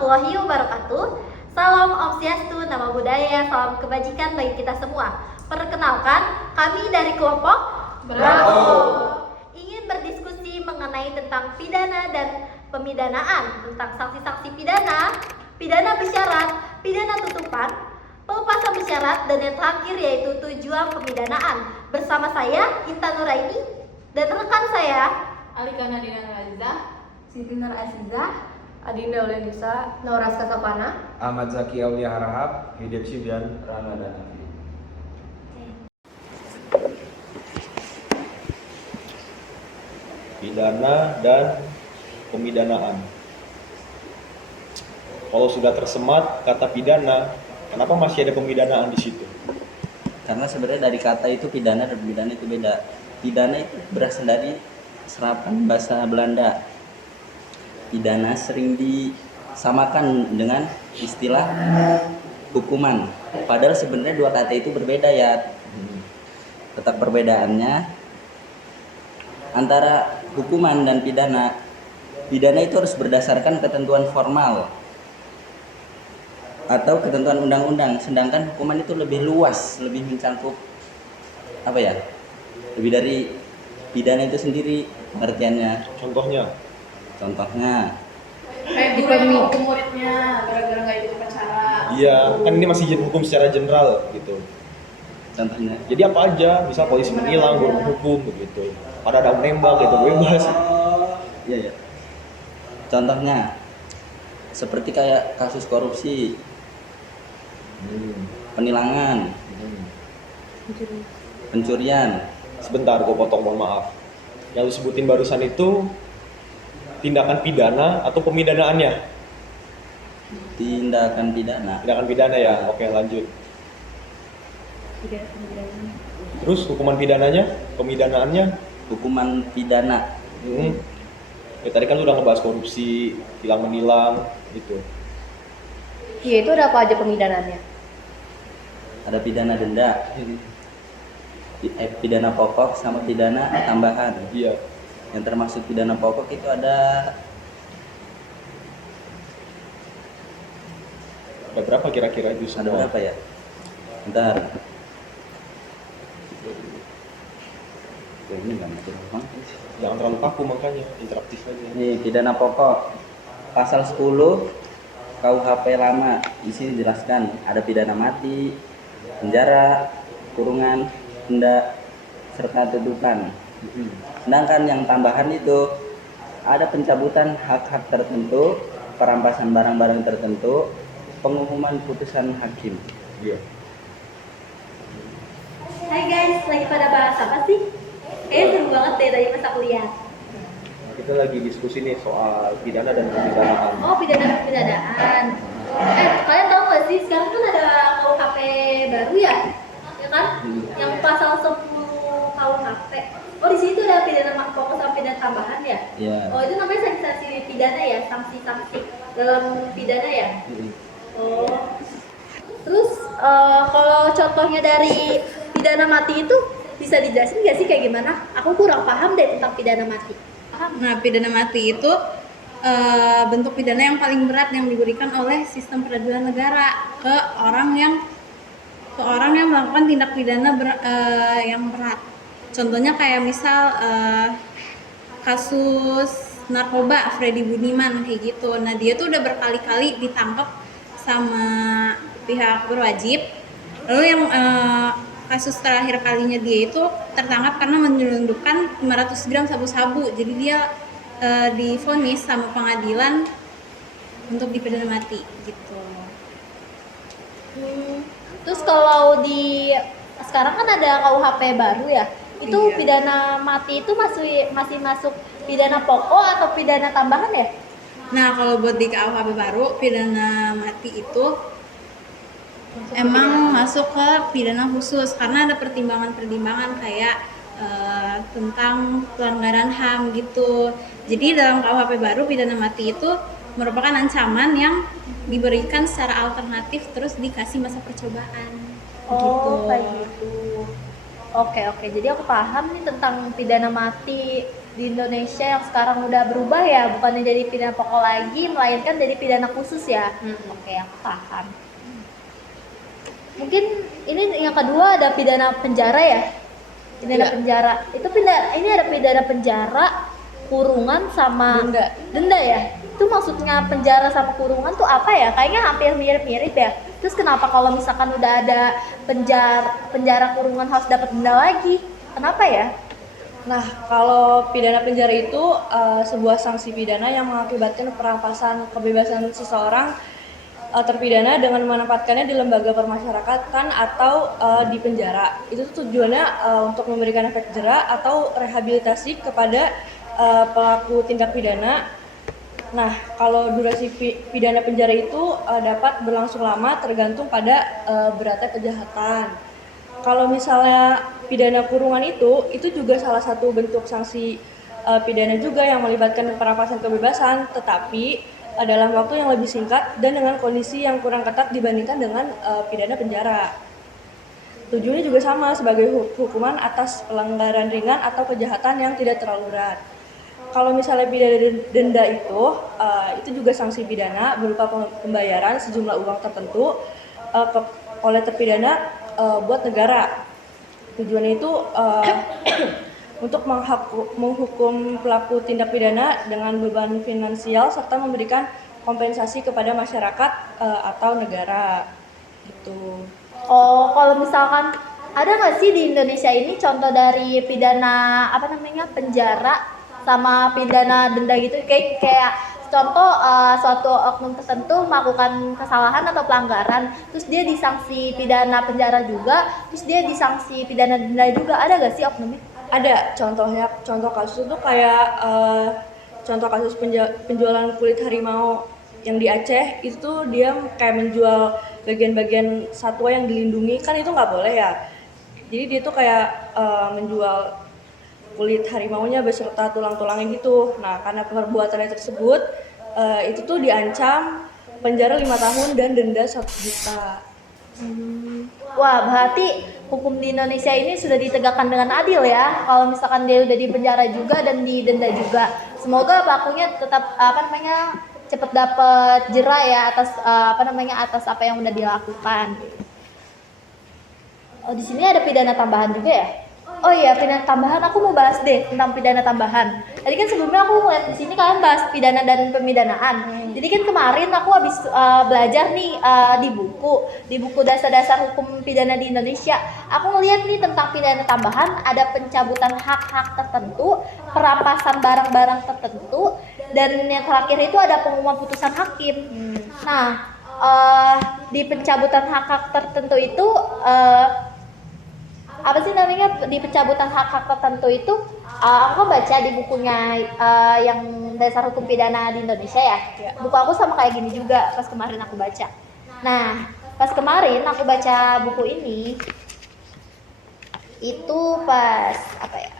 warahmatullahi wabarakatuh. Salam Om Swastiastu, Namo Buddhaya, salam kebajikan bagi kita semua. Perkenalkan, kami dari kelompok Bravo. ingin berdiskusi mengenai tentang pidana dan pemidanaan, tentang sanksi-sanksi pidana, pidana bersyarat, pidana tutupan, pelepasan bersyarat, dan yang terakhir yaitu tujuan pemidanaan. Bersama saya Intan Nuraini dan rekan saya Alika Nadina Nuraliza, Siti Nur Azizah, Adinda Aulianisa, Nauras Kasapana, Ahmad Zaki Aulia Harahap, Hidayat Syibyan, Rana dan Nafi. Pidana dan pemidanaan. Kalau sudah tersemat kata pidana, kenapa masih ada pemidanaan di situ? Karena sebenarnya dari kata itu pidana dan pidana itu beda. Pidana itu berasal dari serapan bahasa Belanda. Pidana sering disamakan dengan istilah hukuman. Padahal sebenarnya dua kata itu berbeda ya. Tetap perbedaannya antara hukuman dan pidana. Pidana itu harus berdasarkan ketentuan formal atau ketentuan undang-undang, sedangkan hukuman itu lebih luas, lebih mencakup lebih dari pidana itu sendiri pengertiannya. Contohnya kayak guru yang menghukum muridnya gara-gara nggak ikut upacara. Iya, kan ini masih hukum secara general gitu. contohnya Jadi apa aja, misal polisi menilang, guru menghukum begitu. Pada ada menembak gitu, bebas. iya. Contohnya seperti kayak kasus korupsi, penilangan, pencurian. Sebentar, gue potong, mohon maaf. Yang lu sebutin barusan itu tindakan pidana atau pemidanaannya? Tindakan pidana. Tindakan pidana ya, oke lanjut. Terus hukuman pidananya, pemidanaannya? Hukuman pidana Ya, tadi kan lu udah ngebahas korupsi, tilang menilang gitu. Iya, itu ada apa aja pemidanannya? ada pidana denda, pidana pokok sama pidana tambahan. Iya. Yang termasuk pidana pokok itu ada Berapa kira-kira itu semua? ada berapa ya? Bentar. Ini nggak macam apa? Jangan terlalu kaku makanya, interaktif aja. Ini pidana pokok pasal 10 KUHP lama. Di sini dijelaskan ada pidana mati, penjara, kurungan, denda, serta tutupan. Sedangkan yang tambahan itu ada pencabutan hak-hak tertentu, perampasan barang-barang tertentu, pengumuman putusan hakim. Iya. Hai guys, lagi pada bahas apa sih? Kayaknya seru banget deh dari masa kuliah. Kita lagi diskusi nih soal pidana dan pemidanaan. Oh, pidana dan pemidanaan. Kalian tahu gak sih sekarang kan ada KUHP baru ya? Ya kan? Yang pasal 10 KUHP. Oh, di situ ada pidana pokok sama pidana tambahan ya? Iya. Oh, itu namanya sanksi-sanksi pidana ya, sanksi-sanksi dalam pidana ya? Oh. Terus kalau contohnya dari pidana mati itu bisa dijelasin nggak sih kayak gimana? Aku kurang paham deh tentang pidana mati. Nah, pidana mati itu bentuk pidana yang paling berat yang diberikan oleh sistem peradilan negara ke orang yang melakukan tindak pidana yang berat. Contohnya kayak misal kasus narkoba Freddy Budiman kayak gitu. Nah, dia tuh udah berkali-kali ditangkap sama pihak berwajib. Lalu yang kasus terakhir kalinya dia itu tertangkap karena menyelundupkan 500 gram sabu-sabu. Jadi dia divonis sama pengadilan untuk dipidana mati gitu. Terus kalau di sekarang kan ada KUHP baru ya, itu Iya. pidana mati itu masih masuk pidana pokok atau pidana tambahan ya? Nah, kalau buat di KUHP baru, pidana mati itu emang masuk ke pidana khusus karena ada pertimbangan-pertimbangan kayak tentang pelanggaran HAM gitu. Jadi dalam KUHP baru pidana mati itu merupakan ancaman yang diberikan secara alternatif terus dikasih masa percobaan. Oh, gitu. kayak gitu. Oke, oke. Jadi aku paham nih tentang pidana mati di Indonesia yang sekarang udah berubah ya, bukannya jadi pidana pokok lagi, melainkan jadi pidana khusus ya. Oke, aku paham. Mungkin ini yang kedua ada pidana penjara ya. Pidana Iya. penjara. Ini ada pidana penjara, kurungan sama Denda. ya. Itu maksudnya penjara sama kurungan tuh apa ya? Kayaknya hampir mirip-mirip ya. Terus kenapa kalau misalkan udah ada penjara kurungan harus dapat denda lagi? Kenapa ya? Nah, kalau pidana penjara itu sebuah sanksi pidana yang mengakibatkan perampasan kebebasan seseorang terpidana dengan menempatkannya di lembaga permasyarakatan atau di penjara. Itu tujuannya untuk memberikan efek jera atau rehabilitasi kepada pelaku tindak pidana. Nah, kalau durasi pidana penjara itu dapat berlangsung lama tergantung pada beratnya kejahatan. Kalau misalnya pidana kurungan itu juga salah satu bentuk sanksi pidana juga yang melibatkan perampasan kebebasan, tetapi dalam waktu yang lebih singkat dan dengan kondisi yang kurang ketat dibandingkan dengan pidana penjara. Tujuannya juga sama sebagai hukuman atas pelanggaran ringan atau kejahatan yang tidak terlalu berat. Kalau misalnya pidana denda itu juga sanksi pidana berupa pembayaran sejumlah uang tertentu oleh terpidana buat negara. Tujuannya itu untuk menghukum pelaku tindak pidana dengan beban finansial serta memberikan kompensasi kepada masyarakat atau negara. Gitu. Oh, kalau misalkan ada nggak sih di Indonesia ini contoh dari pidana penjara sama pidana denda gitu, kayak contoh suatu oknum tertentu melakukan kesalahan atau pelanggaran, terus dia disanksi pidana penjara juga, terus dia disanksi pidana denda juga, ada nggak sih oknumnya? Ada contoh kasus itu kayak contoh kasus penjualan kulit harimau yang di Aceh. Itu dia kayak menjual bagian-bagian satwa yang dilindungi, kan itu nggak boleh ya. Jadi dia tuh kayak menjual kulit harimaunya beserta tulang-tulangnya gitu. Nah, karena perbuatannya tersebut itu tuh diancam penjara 5 tahun dan denda 1 juta. Wah, berarti hukum di Indonesia ini sudah ditegakkan dengan adil ya. Kalau misalkan dia udah di penjara juga dan didenda juga. Semoga pelakunya tetap cepat dapat jera ya atas atas apa yang udah dilakukan. Oh, di sini ada pidana tambahan juga ya? Oh iya, pidana tambahan, aku mau bahas deh tentang pidana tambahan. Tadi kan sebelumnya aku ngeliat di sini kalian bahas pidana dan pemidanaan. Jadi kan kemarin aku habis belajar nih di buku dasar-dasar hukum pidana di Indonesia. Aku ngeliat nih tentang pidana tambahan, ada pencabutan hak-hak tertentu, perampasan barang-barang tertentu, dan yang terakhir itu ada pengumuman putusan hakim. Nah, di pencabutan hak-hak tertentu itu di pencabutan hak-hak tertentu itu aku baca di bukunya yang dasar hukum pidana di Indonesia ya. Buku aku sama kayak gini juga pas kemarin aku baca. Nah, pas kemarin aku baca buku ini itu pas apa ya?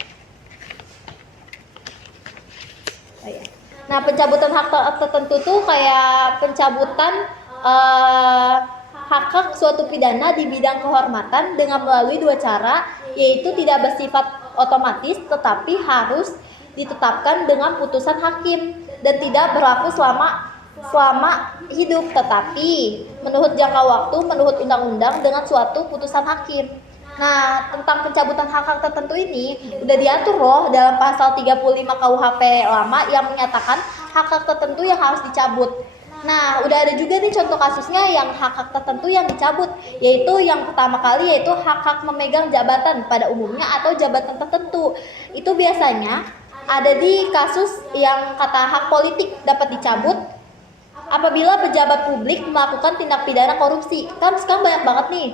Oh ya. Nah, pencabutan hak tertentu tuh kayak pencabutan hak suatu pidana di bidang kehormatan dengan melalui 2 cara, yaitu tidak bersifat otomatis tetapi harus ditetapkan dengan putusan hakim dan tidak berlaku selama hidup, tetapi menurut jangka waktu menurut undang-undang dengan suatu putusan hakim. Nah, tentang pencabutan hak-hak tertentu ini udah diatur loh dalam pasal 35 KUHP lama yang menyatakan hak-hak tertentu yang harus dicabut. Nah, udah ada juga nih contoh kasusnya yang hak-hak tertentu yang dicabut, yaitu yang pertama kali yaitu hak-hak memegang jabatan pada umumnya atau jabatan tertentu. Itu biasanya ada di kasus yang kata hak politik dapat dicabut apabila pejabat publik melakukan tindak pidana korupsi. Kan sekarang banyak banget nih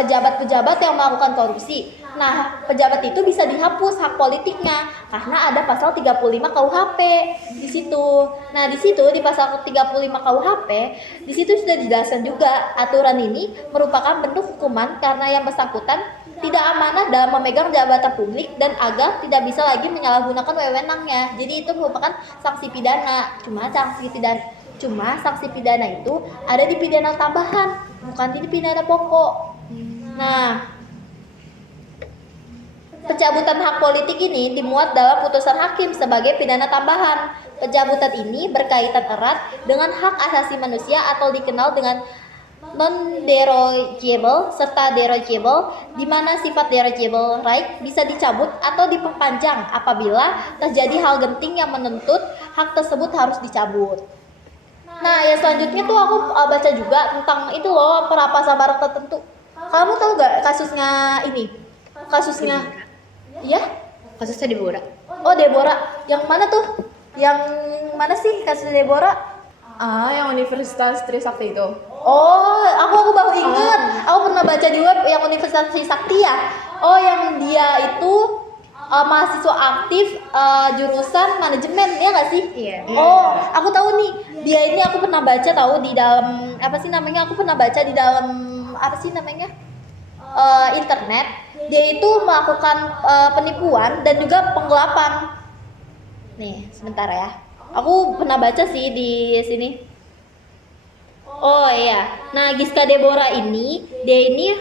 pejabat-pejabat yang melakukan korupsi. Nah, pejabat itu bisa dihapus hak politiknya karena ada pasal 35 KUHP di situ. Nah, di situ di pasal 35 KUHP, di situ sudah dijelaskan juga aturan ini merupakan bentuk hukuman karena yang bersangkutan tidak amanah dalam memegang jabatan publik dan agar tidak bisa lagi menyalahgunakan wewenangnya. Jadi itu merupakan sanksi pidana. Cuma sanksi pidana itu ada di pidana tambahan, bukan di pidana pokok. Nah, Pencabutan hak politik ini dimuat dalam putusan hakim sebagai pidana tambahan. Pencabutan ini berkaitan erat dengan hak asasi manusia atau dikenal dengan non-derogable serta derogable, di mana sifat derogable right bisa dicabut atau diperpanjang apabila terjadi hal genting yang menuntut hak tersebut harus dicabut. Nah, yang selanjutnya tuh aku baca juga tentang itu loh, perampasan barang tertentu. Kamu tahu gak kasusnya ini? Kasusnya, iya? Kasusnya Deborah. Oh, Deborah. Yang mana tuh? Yang mana sih kasus Deborah? Yang Universitas Trisakti itu. Oh, aku baru inget. Aku pernah baca di web yang Universitas Trisakti ya. Oh, yang dia itu mahasiswa aktif jurusan manajemen, ya nggak sih? Iya. Oh, aku tahu nih. Dia ini aku pernah baca tahu di dalam apa sih namanya? Aku pernah baca di dalam apa sih namanya? Internet. Dia itu melakukan penipuan dan juga penggelapan. Nih, sebentar ya. Aku pernah baca sih di sini. Oh iya. Nah, Giska Deborah ini, dia ini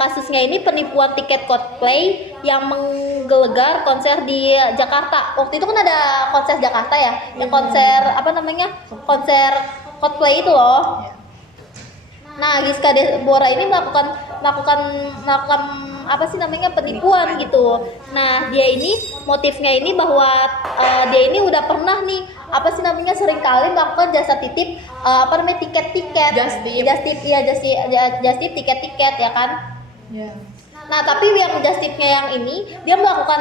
kasusnya ini penipuan tiket Coldplay yang menggelegar konser di Jakarta. Waktu itu kan ada konser Jakarta ya, yang konser apa namanya? Konser Coldplay itu loh. Nah, Giska Deborah ini melakukan apa sih namanya, penipuan gitu. Nah, dia ini motifnya ini bahwa dia ini udah pernah nih apa sih namanya, sering kali melakukan jasa titip apa namanya, tiket-tiket. Just tip tiket-tiket ya kan. Ya. Nah, tapi yang just tipnya yang ini dia melakukan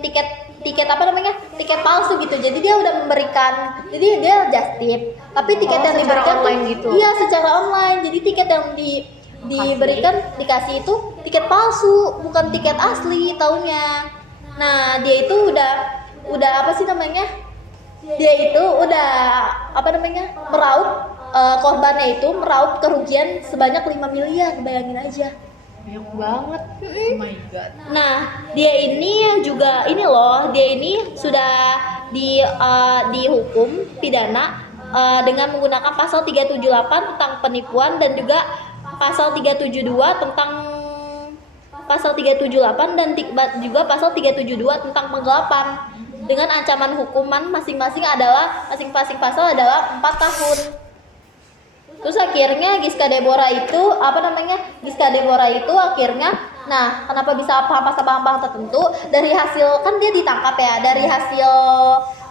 tiket apa namanya, tiket palsu gitu. Jadi dia udah memberikan, jadi dia just tip, tapi tiket yang diberikan online gitu. Iya, secara online. Jadi tiket yang diberikan, dikasih itu tiket palsu, bukan tiket asli taunya. Nah, dia itu udah apa sih namanya, dia itu udah apa namanya, meraup korbannya itu meraup kerugian sebanyak 5 miliar, bayangin aja. Banyak banget. Oh my god. Nah, dia ini juga ini loh, dia ini sudah dihukum pidana dengan menggunakan pasal 378 tentang penipuan dan juga pasal 372 tentang pasal 378 dan juga pasal 372 tentang penggelapan, dengan ancaman hukuman masing-masing pasal adalah 4 tahun. Terus akhirnya Giska Deborah itu akhirnya, nah, kenapa bisa perampasan barang tertentu? Dari hasil, kan dia ditangkap ya, dari hasil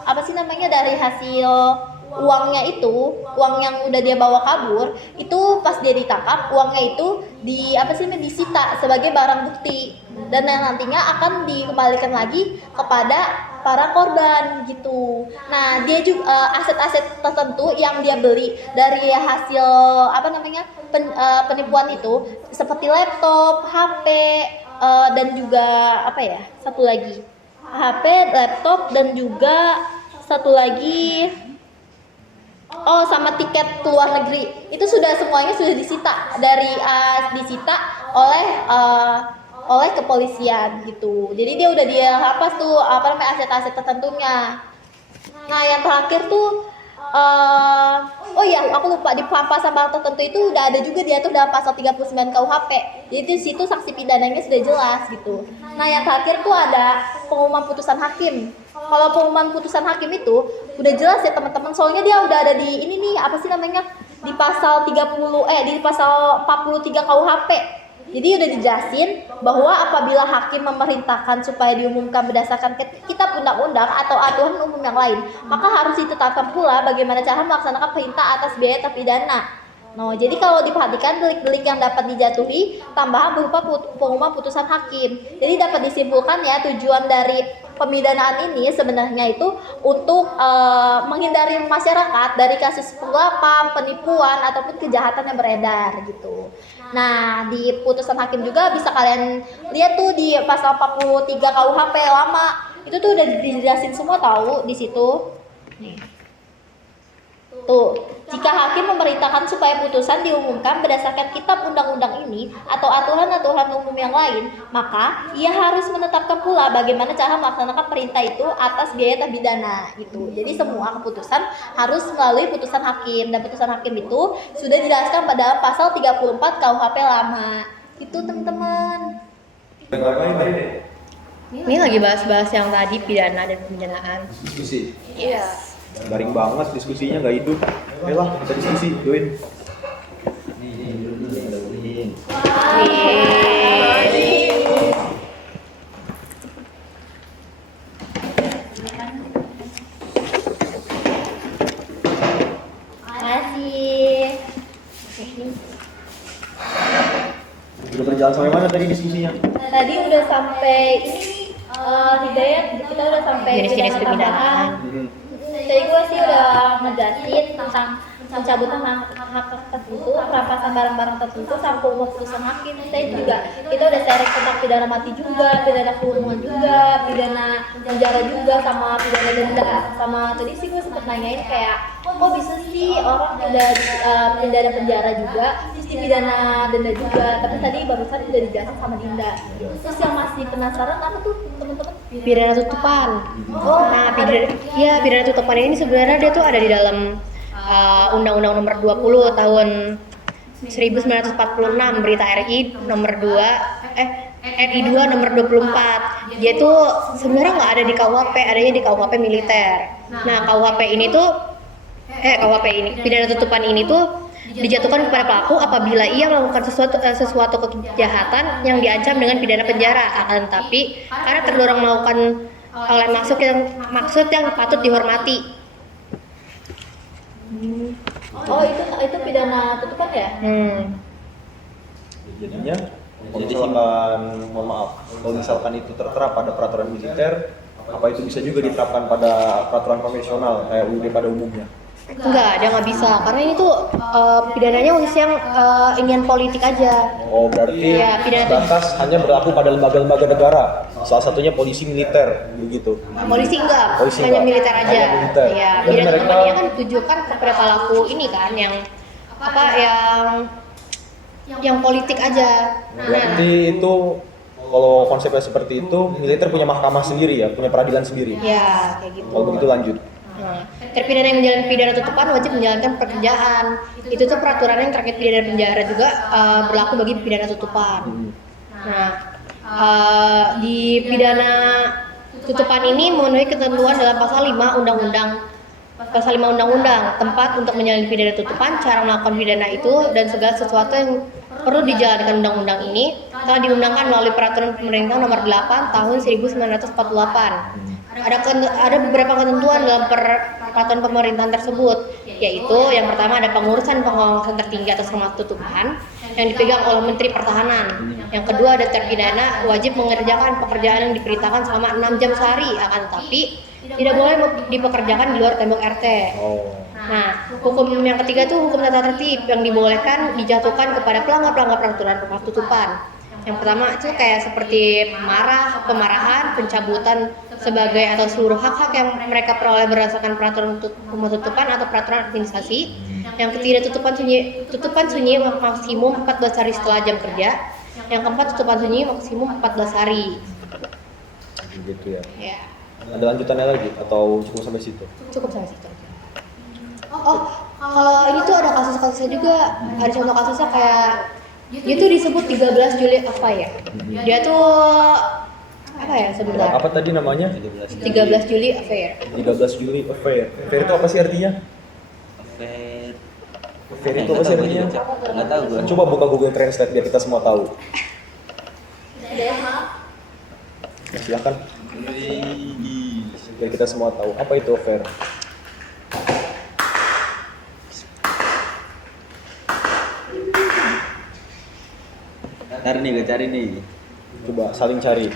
apa sih namanya, dari hasil uangnya itu, uang yang udah dia bawa kabur itu, pas dia ditangkap uangnya itu disita sebagai barang bukti, dan yang nantinya akan dikembalikan lagi kepada para korban gitu. Nah, dia juga aset-aset tertentu yang dia beli dari hasil apa namanya, penipuan itu, seperti laptop, HP, dan juga apa ya, satu lagi HP, laptop, dan juga satu lagi sama tiket ke luar negeri. Itu semuanya sudah disita disita oleh kepolisian gitu. Jadi dia udah hapus tuh apa namanya, aset-aset tertentunya. Nah, yang terakhir tuh oh iya, aku lupa, di perampasan barang tertentu itu udah ada juga diatur dalam pasal 39 KUHP. Jadi di situ sanksi pidananya sudah jelas gitu. Nah, yang terakhir tuh ada pengumuman putusan hakim. Kalau pengumuman putusan hakim itu udah jelas ya teman-teman, soalnya dia udah ada di ini nih, apa sih namanya, di pasal 43 KUHP. Jadi udah dijelasin bahwa apabila hakim memerintahkan supaya diumumkan berdasarkan kitab undang-undang atau aturan umum yang lain, maka harus ditetapkan pula bagaimana cara melaksanakan perintah atas biaya terpidana. Nah, jadi kalau diperhatikan, delik-delik yang dapat dijatuhi tambahan berupa pengumuman putusan hakim. Jadi dapat disimpulkan ya, tujuan dari pemidanaan ini sebenarnya itu untuk menghindari masyarakat dari kasus penggelapan, penipuan, ataupun kejahatan yang beredar gitu. Nah, di putusan hakim juga bisa kalian lihat tuh di pasal 43 KUHP lama. Itu tuh udah dijelasin semua tahu di situ. Nih. Tuh, jika hakim memerintahkan supaya putusan diumumkan berdasarkan kitab undang-undang ini atau aturan-aturan umum yang lain, maka ia harus menetapkan pula bagaimana cara melaksanakan perintah itu atas biaya terpidana gitu. Jadi semua keputusan harus melalui putusan hakim, dan putusan hakim itu sudah dijelaskan pada pasal 34 KUHP lama. Itu teman-teman. Ngapain nih? Ini lagi bahas-bahas yang tadi pidana dan pemidanaan. Diskusi. Iya. Garing banget diskusinya, nggak hidup. Ayo lah, kita diskusi, join. Makasih. Udah berjalan sampai mana tadi diskusinya? Tadi udah sampai ini Hidayat, kita udah sampai Jenis-jenis pidana tambahan. pemidanaan. Tadi gue sih udah ngejelasin tentang pencabutan hak tertentu, perampasan barang-barang tertentu, sampai umur putusan hakim. Kita udah sharing tentang pidana mati juga, pidana kurungan juga, pidana penjara juga, sama pidana denda. Sama tadi sih gue sempet nanyain kayak, kok bisa sih orang pidana penjara juga, terus pidana denda juga. Tapi tadi barusan udah dijelasin sama Dinda. Terus yang masih penasaran apa tuh teman-teman? Pidana tutupan. Oh, Nah, pidana tutupan ini sebenarnya dia tuh ada di dalam Undang-Undang Nomor 20 tahun 1946 Berita RI nomor 2 RI 2 nomor 24. Dia tuh sebenarnya nggak ada di KUHP, adanya di KUHP militer. Nah, KUHP ini tuh pidana tutupan ini tuh dijatuhkan kepada pelaku apabila ia melakukan sesuatu kejahatan yang diancam dengan pidana penjara, akan tetapi karena terdorong melakukan oleh maksud yang patut dihormati. Oh, itu pidana tutupan ya? Jadinya, kalau misalkan, mohon maaf, kalau misalkan itu tertera pada peraturan militer, apa itu bisa juga diterapkan pada peraturan konvensional kayak UUD pada umumnya? Enggak, dia nggak bisa karena ini tuh pidananya khusus yang inian politik aja. Oh, berarti Iya, pidana batas hanya berlaku pada lembaga-lembaga negara, salah satunya polisi militer, begitu. Polisi enggak, Polisi hanya enggak. militer aja. Hanya militer. Iya, Jadi pidana mereka- tutupannya kan ditujukan kepada pelaku ini kan yang politik aja. Berarti itu kalau konsepnya seperti itu, militer punya mahkamah sendiri ya, punya peradilan sendiri. Ya, kayak gitu. Kalau begitu lanjut. Nah, terpidana yang menjalani pidana tutupan wajib menjalankan pekerjaan. Itu tuh peraturan yang terkait pidana penjara juga berlaku bagi pidana tutupan. Nah, di pidana tutupan ini memenuhi ketentuan dalam pasal 5 Undang-Undang tempat untuk menjalani pidana tutupan, cara melakukan pidana itu, dan segala sesuatu yang perlu dijalankan undang-undang ini telah diundangkan melalui peraturan pemerintah nomor 8 tahun 1948. Ada beberapa ketentuan dalam peraturan pemerintahan tersebut, yaitu yang pertama ada pengurusan pengawasan tertinggi atas rumah tutupan yang dipegang oleh Menteri Pertahanan. Yang kedua ada terpidana wajib mengerjakan pekerjaan yang diperintahkan selama 6 jam sehari, akan tetapi tidak boleh dipekerjakan di luar tembok RT. Oh. Nah, hukum yang ketiga tuh hukum tata tertib yang dibolehkan dijatuhkan kepada pelanggar-pelanggar peraturan rumah tutupan. Yang pertama itu kayak seperti pemarahan, pencabutan sebagai atau seluruh hak-hak yang mereka peroleh berdasarkan peraturan rumah tutupan atau peraturan administrasi. Yang ketiga tutupan sunyi maksimum 14 hari setelah jam kerja. Yang keempat tutupan sunyi maksimum 14 hari. Begitu ya. Ya, Ada lanjutannya lagi atau cukup sampai situ? cukup sampai situ. Oh, kalau ini tuh ada kasus-kasusnya juga. Ada contoh kasusnya kayak dia tuh disebut 13 Juli Affair. Dia tuh apa ya sebentar? Apa tadi namanya? 13 Juli Affair. 13 Juli Affair. Affair itu apa sih artinya? Affair. Affair itu apa sih artinya? Nggak tahu gue. Coba buka Google Translate biar kita semua tahu. Ya, silakan. Biar kita semua tahu apa itu affair. Ntar nih gue cari nih. Coba saling cari.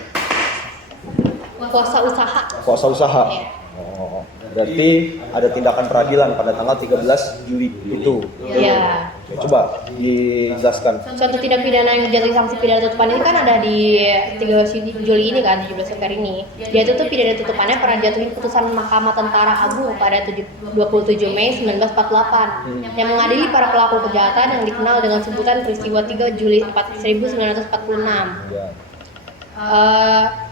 Kuasa usaha. Kuasa usaha. Iya. Oh, berarti ada tindakan peradilan pada tanggal 13 Juli itu. Iya. Ya, coba dijelaskan. Suatu tindak pidana yang dijatuhi sanksi pidana tutupan ini kan ada di 13 Juli ini kan, 17 Februari ini. Dia itu tuh pidana tutupannya pernah dijatuhi putusan Mahkamah Tentara Agung pada 27 Mei 1948 yang mengadili para pelaku kejahatan yang dikenal dengan sebutan peristiwa 3 Juli 1946. Ya.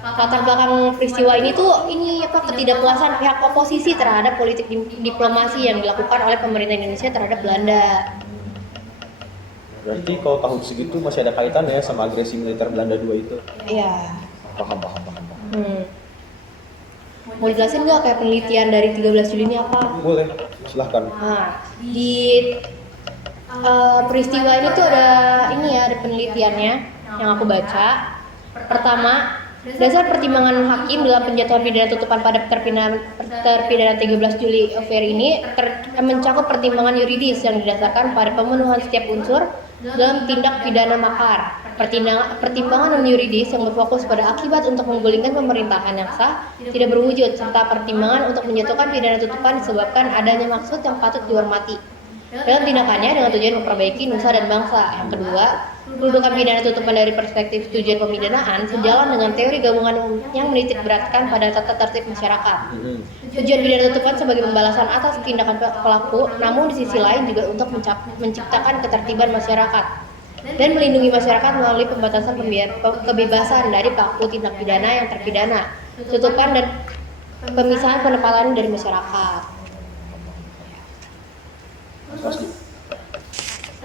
Latar belakang peristiwa ini tuh ketidakpuasan pihak oposisi terhadap politik diplomasi yang dilakukan oleh pemerintah Indonesia terhadap Belanda. Berarti kalau tahun segitu masih ada kaitannya sama agresi militer Belanda 2 itu. Iya. Paham. Mau dijelasin nggak kayak penelitian dari 13 Juli ini apa? Boleh, silahkan. Nah, di peristiwa ini tuh ada penelitiannya yang aku baca. Pertama, dasar pertimbangan hakim dalam penjatuhan pidana tutupan pada terpidana 13 Juli affair ini mencakup pertimbangan yuridis yang didasarkan pada pemenuhan setiap unsur dalam tindak pidana makar. Pertimbangan non yuridis yang berfokus pada akibat untuk menggulingkan pemerintahan yang sah tidak berwujud, serta pertimbangan untuk menjatuhkan pidana tutupan disebabkan adanya maksud yang patut dihormati dalam tindakannya dengan tujuan memperbaiki nusa dan bangsa. Yang kedua, kedudukan pidana tutupan dari perspektif tujuan pemidanaan sejalan dengan teori gabungan yang menitik beratkan pada tata tertib masyarakat. Tujuan pidana tutupan sebagai pembalasan atas tindakan pelaku, namun di sisi lain juga untuk menciptakan ketertiban masyarakat dan melindungi masyarakat melalui pembatasan kebebasan dari pelaku tindak pidana yang terpidana, tutupan dan pemisahan penempatan dari masyarakat.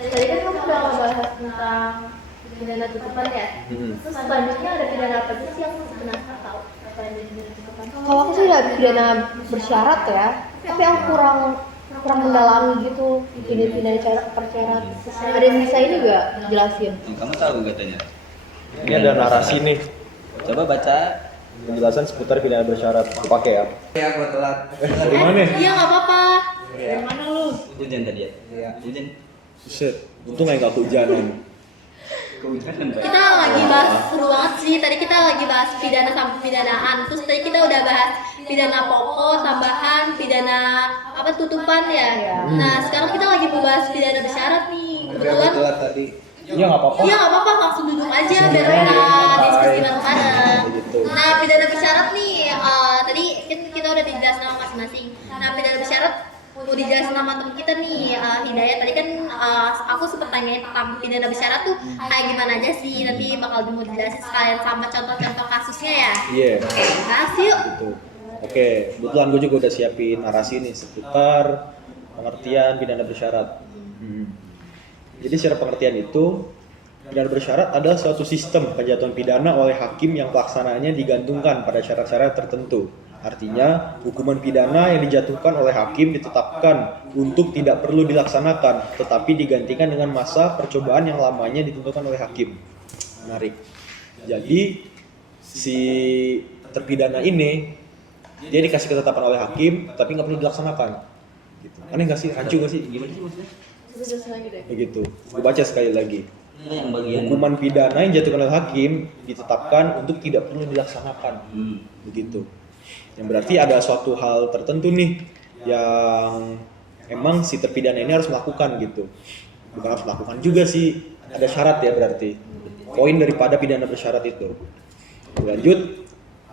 Tadi kan kamu udah ngebahas tentang pidana tutupan ya. Terus selanjutnya ada pidana apa sih yang sebenarnya tahu apa yang jadi pidana tutupan? Kalau aku sih ada pidana bersyarat ya, tapi aku kurang mendalami gitu pidana persyarat. Ada yang bisa ini nggak jelasin? Kamu tahu katanya. Ini ada narasi nih, Coba baca. penjelasan seputar pidana bersyarat. Dipakai ya. Ya, gua telat. Dari mana? Iya nggak apa-apa. Dari mana lu? Hujan tadi ya? Iya. Hujan. Buset, untung nggak kehujanan. Kehujanan, Pak. Kita lagi bahas seru banget sih. Tadi kita lagi bahas pidana sampai pidanaan. Terus tadi kita udah bahas pidana pokok, tambahan, pidana apa tutupan ya. Nah sekarang kita lagi membahas pidana bersyarat nih. Kebetulan. tadi. Iya nggak apa-apa. Iya nggak apa-apa, langsung duduk aja biar kita diskusi bareng-bareng. Nah pidana bersyarat nih, tadi kita udah dijelasin nama masing-masing. Nah pidana bersyarat udah dijelasin nama temen kita nih, Hidayat. Tadi kan aku sempet tanyain tentang pidana bersyarat tuh kayak gimana aja sih. Nanti bakal mau dijelasin sekalian sama contoh-contoh kasusnya ya. Iya. Bahas yuk. Gitu. Oke, kebetulan gue juga udah siapin narasi nih seputar pengertian pidana bersyarat. Jadi secara pengertian itu, pidana bersyarat adalah suatu sistem penjatuhan pidana oleh hakim yang pelaksanaannya digantungkan pada syarat-syarat tertentu. Artinya, hukuman pidana yang dijatuhkan oleh hakim ditetapkan untuk tidak perlu dilaksanakan, tetapi digantikan dengan masa percobaan yang lamanya ditentukan oleh hakim. Menarik. Jadi, si terpidana ini, dia dikasih ketetapan oleh hakim, tapi nggak perlu dilaksanakan. Gitu. Aneh nggak sih? Rancu nggak sih? Gimana sih maksudnya? Begitu. Gue baca sekali lagi. Itu yang bagian Hukuman pidana yang dijatuhkan oleh hakim ditetapkan untuk tidak perlu dilaksanakan. Begitu. Yang berarti ada suatu hal tertentu nih yang emang si terpidana ini harus melakukan gitu. Bukan harus melakukan juga sih, ada syarat ya berarti. Poin daripada pidana bersyarat itu. Lanjut,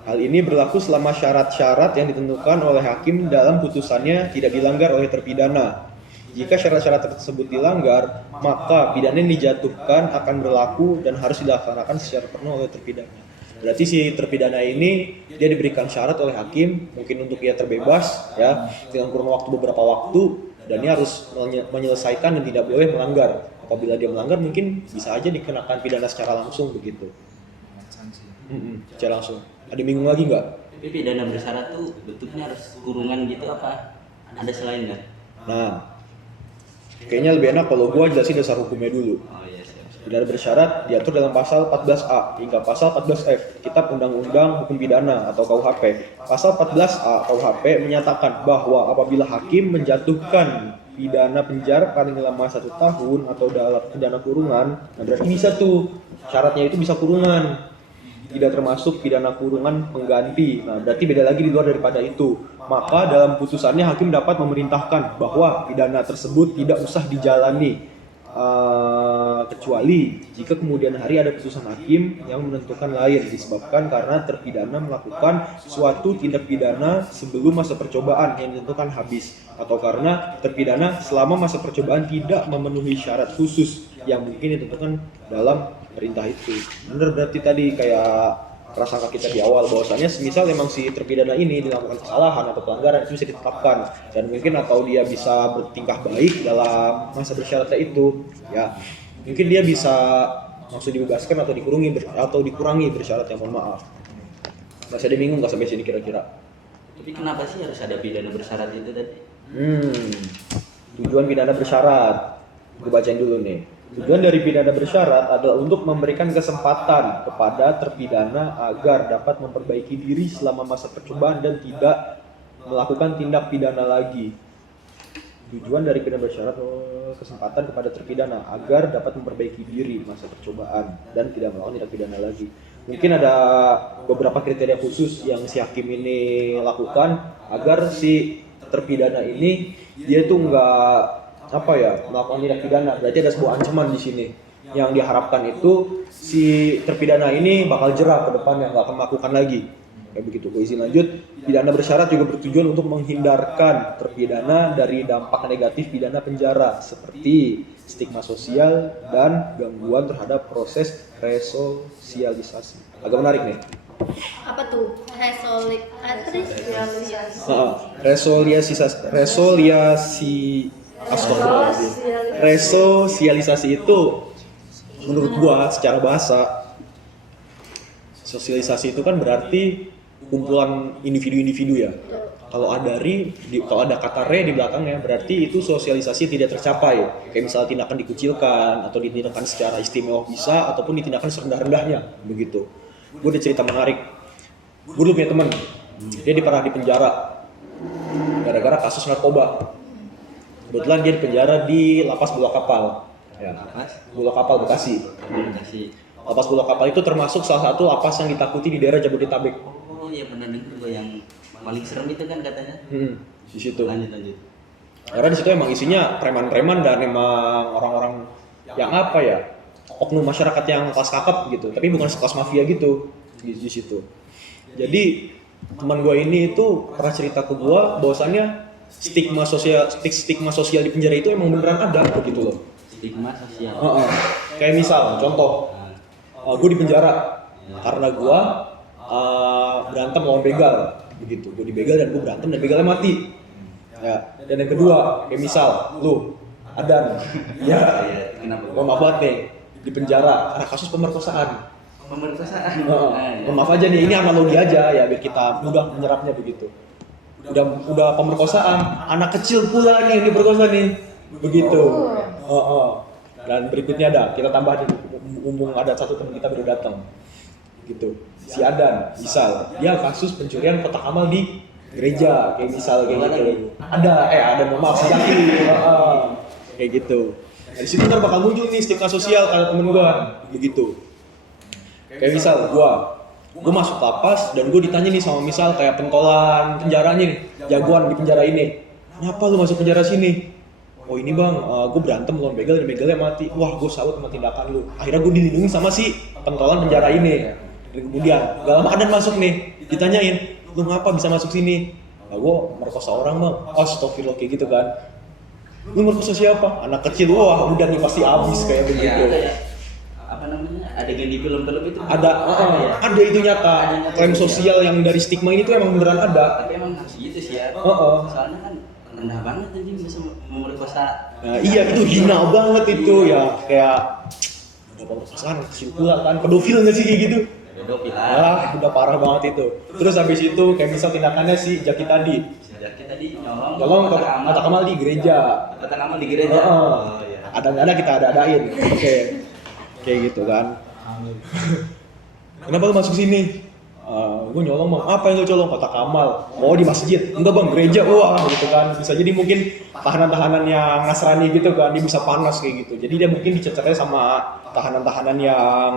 hal ini berlaku selama syarat-syarat yang ditentukan oleh hakim dalam putusannya tidak dilanggar oleh terpidana. Jika syarat-syarat tersebut dilanggar, maka pidana yang dijatuhkan akan berlaku dan harus dilaksanakan secara penuh oleh terpidana. Berarti si terpidana ini dia diberikan syarat oleh hakim, mungkin untuk ia terbebas ya, dengan kurun waktu beberapa waktu, dan dia harus menyelesaikan dan tidak boleh melanggar. Apabila dia melanggar mungkin bisa aja dikenakan pidana secara langsung begitu. Secara langsung. Ada bingung lagi nggak? Tapi pidana bersyarat tuh bentuknya harus kurungan gitu apa? Ada selain nggak? Nah, kayaknya lebih enak kalau gua jelasin dasar hukumnya dulu. Oh iya, siap. Pidana bersyarat diatur dalam pasal 14A hingga pasal 14F Kitab Undang-Undang Hukum Pidana atau KUHP. Pasal 14A KUHP menyatakan bahwa apabila hakim menjatuhkan pidana penjara paling lama 1 tahun atau dalam pidana kurungan, nah berarti bisa tuh syaratnya itu bisa kurungan. Tidak termasuk pidana kurungan pengganti. Nah, berarti beda lagi di luar daripada itu. Maka dalam putusannya hakim dapat memerintahkan bahwa pidana tersebut tidak usah dijalani kecuali jika kemudian hari ada putusan hakim yang menentukan lain disebabkan karena terpidana melakukan suatu tindak pidana sebelum masa percobaan yang ditentukan habis atau karena terpidana selama masa percobaan tidak memenuhi syarat khusus yang mungkin ditentukan dalam perintah itu. Benar berarti tadi kayak prasangka kita di awal bahwasanya semisal memang si terpidana ini dilakukan kesalahan atau pelanggaran itu bisa ditetapkan dan mungkin atau dia bisa bertingkah baik dalam masa bersyaratnya itu ya mungkin dia bisa langsung dibebaskan atau dikurangi bersyarat, yang mohon maaf. Masih ada bingung nggak sampai sini kira-kira? Tapi kenapa sih harus ada pidana bersyarat itu tadi? Tujuan pidana bersyarat, gue bacain dulu nih. Tujuan dari pidana bersyarat adalah untuk memberikan kesempatan kepada terpidana agar dapat memperbaiki diri selama masa percobaan dan tidak melakukan tindak pidana lagi. Tujuan dari pidana bersyarat kesempatan kepada terpidana agar dapat memperbaiki diri masa percobaan dan tidak melakukan tindak pidana lagi. Mungkin ada beberapa kriteria khusus yang si hakim ini lakukan agar si terpidana ini dia tuh nggak melakukan tindak pidana. Berarti ada sebuah ancaman di sini. Yang diharapkan itu si terpidana ini bakal jerah ke depannya, nggak akan melakukan lagi. Kayak begitu. Gue izin lanjut. Pidana bersyarat juga bertujuan untuk menghindarkan terpidana dari dampak negatif pidana penjara seperti stigma sosial dan gangguan terhadap proses resosialisasi. Agak menarik nih. Apa tuh? Resosialisasi itu menurut gua secara bahasa, sosialisasi itu kan berarti kumpulan individu-individu ya. Kalau ada kata re di belakangnya berarti itu sosialisasi tidak tercapai. Kayak misalnya tindakan dikucilkan atau ditindakan secara istimewa bisa ataupun ditindakan serendah-rendahnya begitu. Gue ada cerita menarik. Gue dulu punya teman, dia pernah di penjara gara-gara kasus narkoba. Kebetulan dia di penjara di Lapas Bulak Kapal. Ya, Bulak Kapal Bekasi. Lapas Bulak Kapal itu termasuk salah satu lapas yang ditakuti di daerah Jabodetabek. Oh iya, pernah dengar gue yang paling serem itu kan katanya. Di situ. Lanjut. Karena di situ emang isinya preman-preman dan emang orang-orang yang oknum masyarakat yang kelas kakap gitu, tapi bukan kelas mafia gitu di situ. Jadi teman gue ini itu pernah cerita ke gue bahwasannya stigma sosial di penjara itu emang beneran ada begitu loh. Stigma sosial. Kayak misal contoh, gue di penjara karena gue berantem lawan begal begitu. Gue dibegal dan gue berantem dan begalnya mati. Ya. Dan yang kedua, kayak misal lu Adan, ya, Kenapa? gue maaf banget nih di penjara karena kasus pemerkosaan. Maaf aja nih, ini analogi aja ya biar kita mudah menyerapnya begitu. Udah pemerkosaan, anak kecil pula nih yang diperkosa nih, begitu. Dan berikutnya kita tambah nih, mumpung ada satu teman kita baru datang, gitu. Si Adan, misal dia kasus pencurian kotak amal di gereja, kayak misal kayak gitu. Ada maaf si Zaki, kayak gitu. Dari situ ntar bakal muncul nih stigma sosial karena temen gua, begitu. Kayak misal gua masuk lapas dan gue ditanya nih sama misal kayak pentolan penjaranya nih, jagoan di penjara ini, kenapa lu masuk penjara sini? Oh ini bang, gue berantem lawan begal dan begalnya mati. Wah gue salut sama tindakan lu. Akhirnya gue dilindungi sama si pentolan penjara ini. Dan kemudian gak lama Adan masuk nih, ditanyain, lu ngapa bisa masuk sini? Nah, gue merkosa orang bang. Astagfirullah kayak gitu kan. Lu merkosa siapa? Anak kecil. Wah udah nih pasti abis kayak begitu. Apa namanya, adegan di film-film itu ada itu nyata. Klaim sosial yang dari stigma ini tuh emang beneran ada. tapi emang harus gitu sih ya. Soalnya kan rendah banget aja bisa memerkosa. Nah, iya itu hina banget itu ya, kayak udah pemerkosaan kecil pula kan, pedofil nggak sih kayak gitu? Pedofil Udah parah banget itu. Terus habis itu kayak misal tindakannya si Jaki tadi nyolong kotak amal di gereja. Kotak amal di gereja. Iya. Ada kita adain. Oke. Kayak gitu kan. Kenapa lu masuk sini? Gue nyolong bang. Apa yang lu colong? Kotak amal. Oh di masjid? Enggak bang, gereja. Wah gitu kan. Bisa jadi mungkin tahanan-tahanan yang Nasrani gitu kan, dia bisa panas kayak gitu. Jadi dia mungkin dicecernya sama tahanan-tahanan yang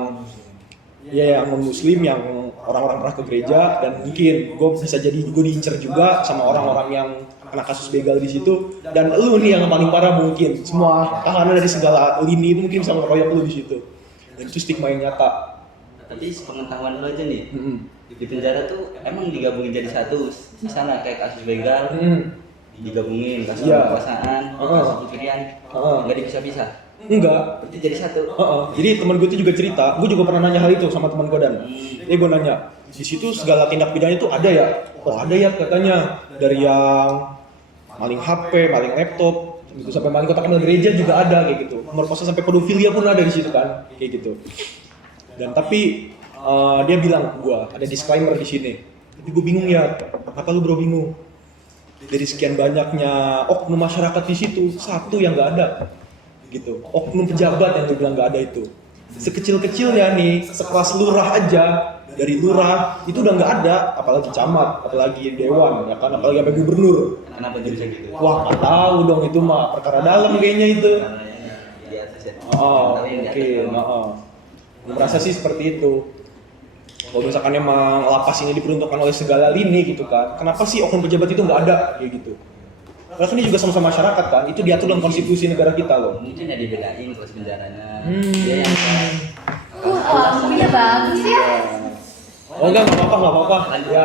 non-muslim, yang orang-orang pernah ke gereja, dan mungkin gue bisa jadi gue diincer juga sama orang-orang yang kena kasus begal di situ. Dan lu nih yang paling parah mungkin. Semua tahanan dari segala lini itu mungkin bisa ngeroyok lu di situ. Dan itu stigma yang nyata. Tapi sepengetahuan lo aja nih, di penjara tuh emang digabungin jadi satu. Misalnya kayak kasus begal, digabungin kasus pemerkosaan, kasus pencurian, nggak dipisah-pisah. Enggak. Berarti jadi satu. Jadi teman gue itu juga cerita, gue juga pernah nanya hal itu sama teman gue Dan. Gue nanya, di situ segala tindak pidana itu ada ya? Oh ada ya katanya. Dari yang maling HP, maling laptop, gitu, sampai maling kotak amal gereja juga ada kayak gitu, pemerkosa sampai pedofilia pun ada di situ kan kayak gitu. Dan tapi dia bilang ke gue ada disclaimer di sini, tapi gue bingung ya, apa lu bro bingung? Dari sekian banyaknya oknum masyarakat di situ, satu yang nggak ada gitu, oknum pejabat yang dia bilang nggak ada itu. Sekecil-kecilnya nih, sekelas lurah aja, dari lurah itu udah nggak ada, apalagi camat, apalagi dewan, ya kan, apalagi sampai gubernur. Kenapa dia bisa gitu? Wah, nggak tahu dong, itu mah perkara dalam kayaknya itu. Karena yang di atas ya. Oh, Tapi yang di atas mungkin. doang. Gue merasa sih seperti itu. Kalau misalkan emang lapas ini diperuntukkan oleh segala lini gitu kan, kenapa sih oknum pejabat itu nggak ada kayak gitu? Karena kan ini juga sama-sama masyarakat kan, itu diatur dalam konstitusi negara kita loh. Mungkin ya dibedain kelas penjaranya. Hmm. Dia yang Lampunya bagus ya. Oh enggak apa-apa. Ya,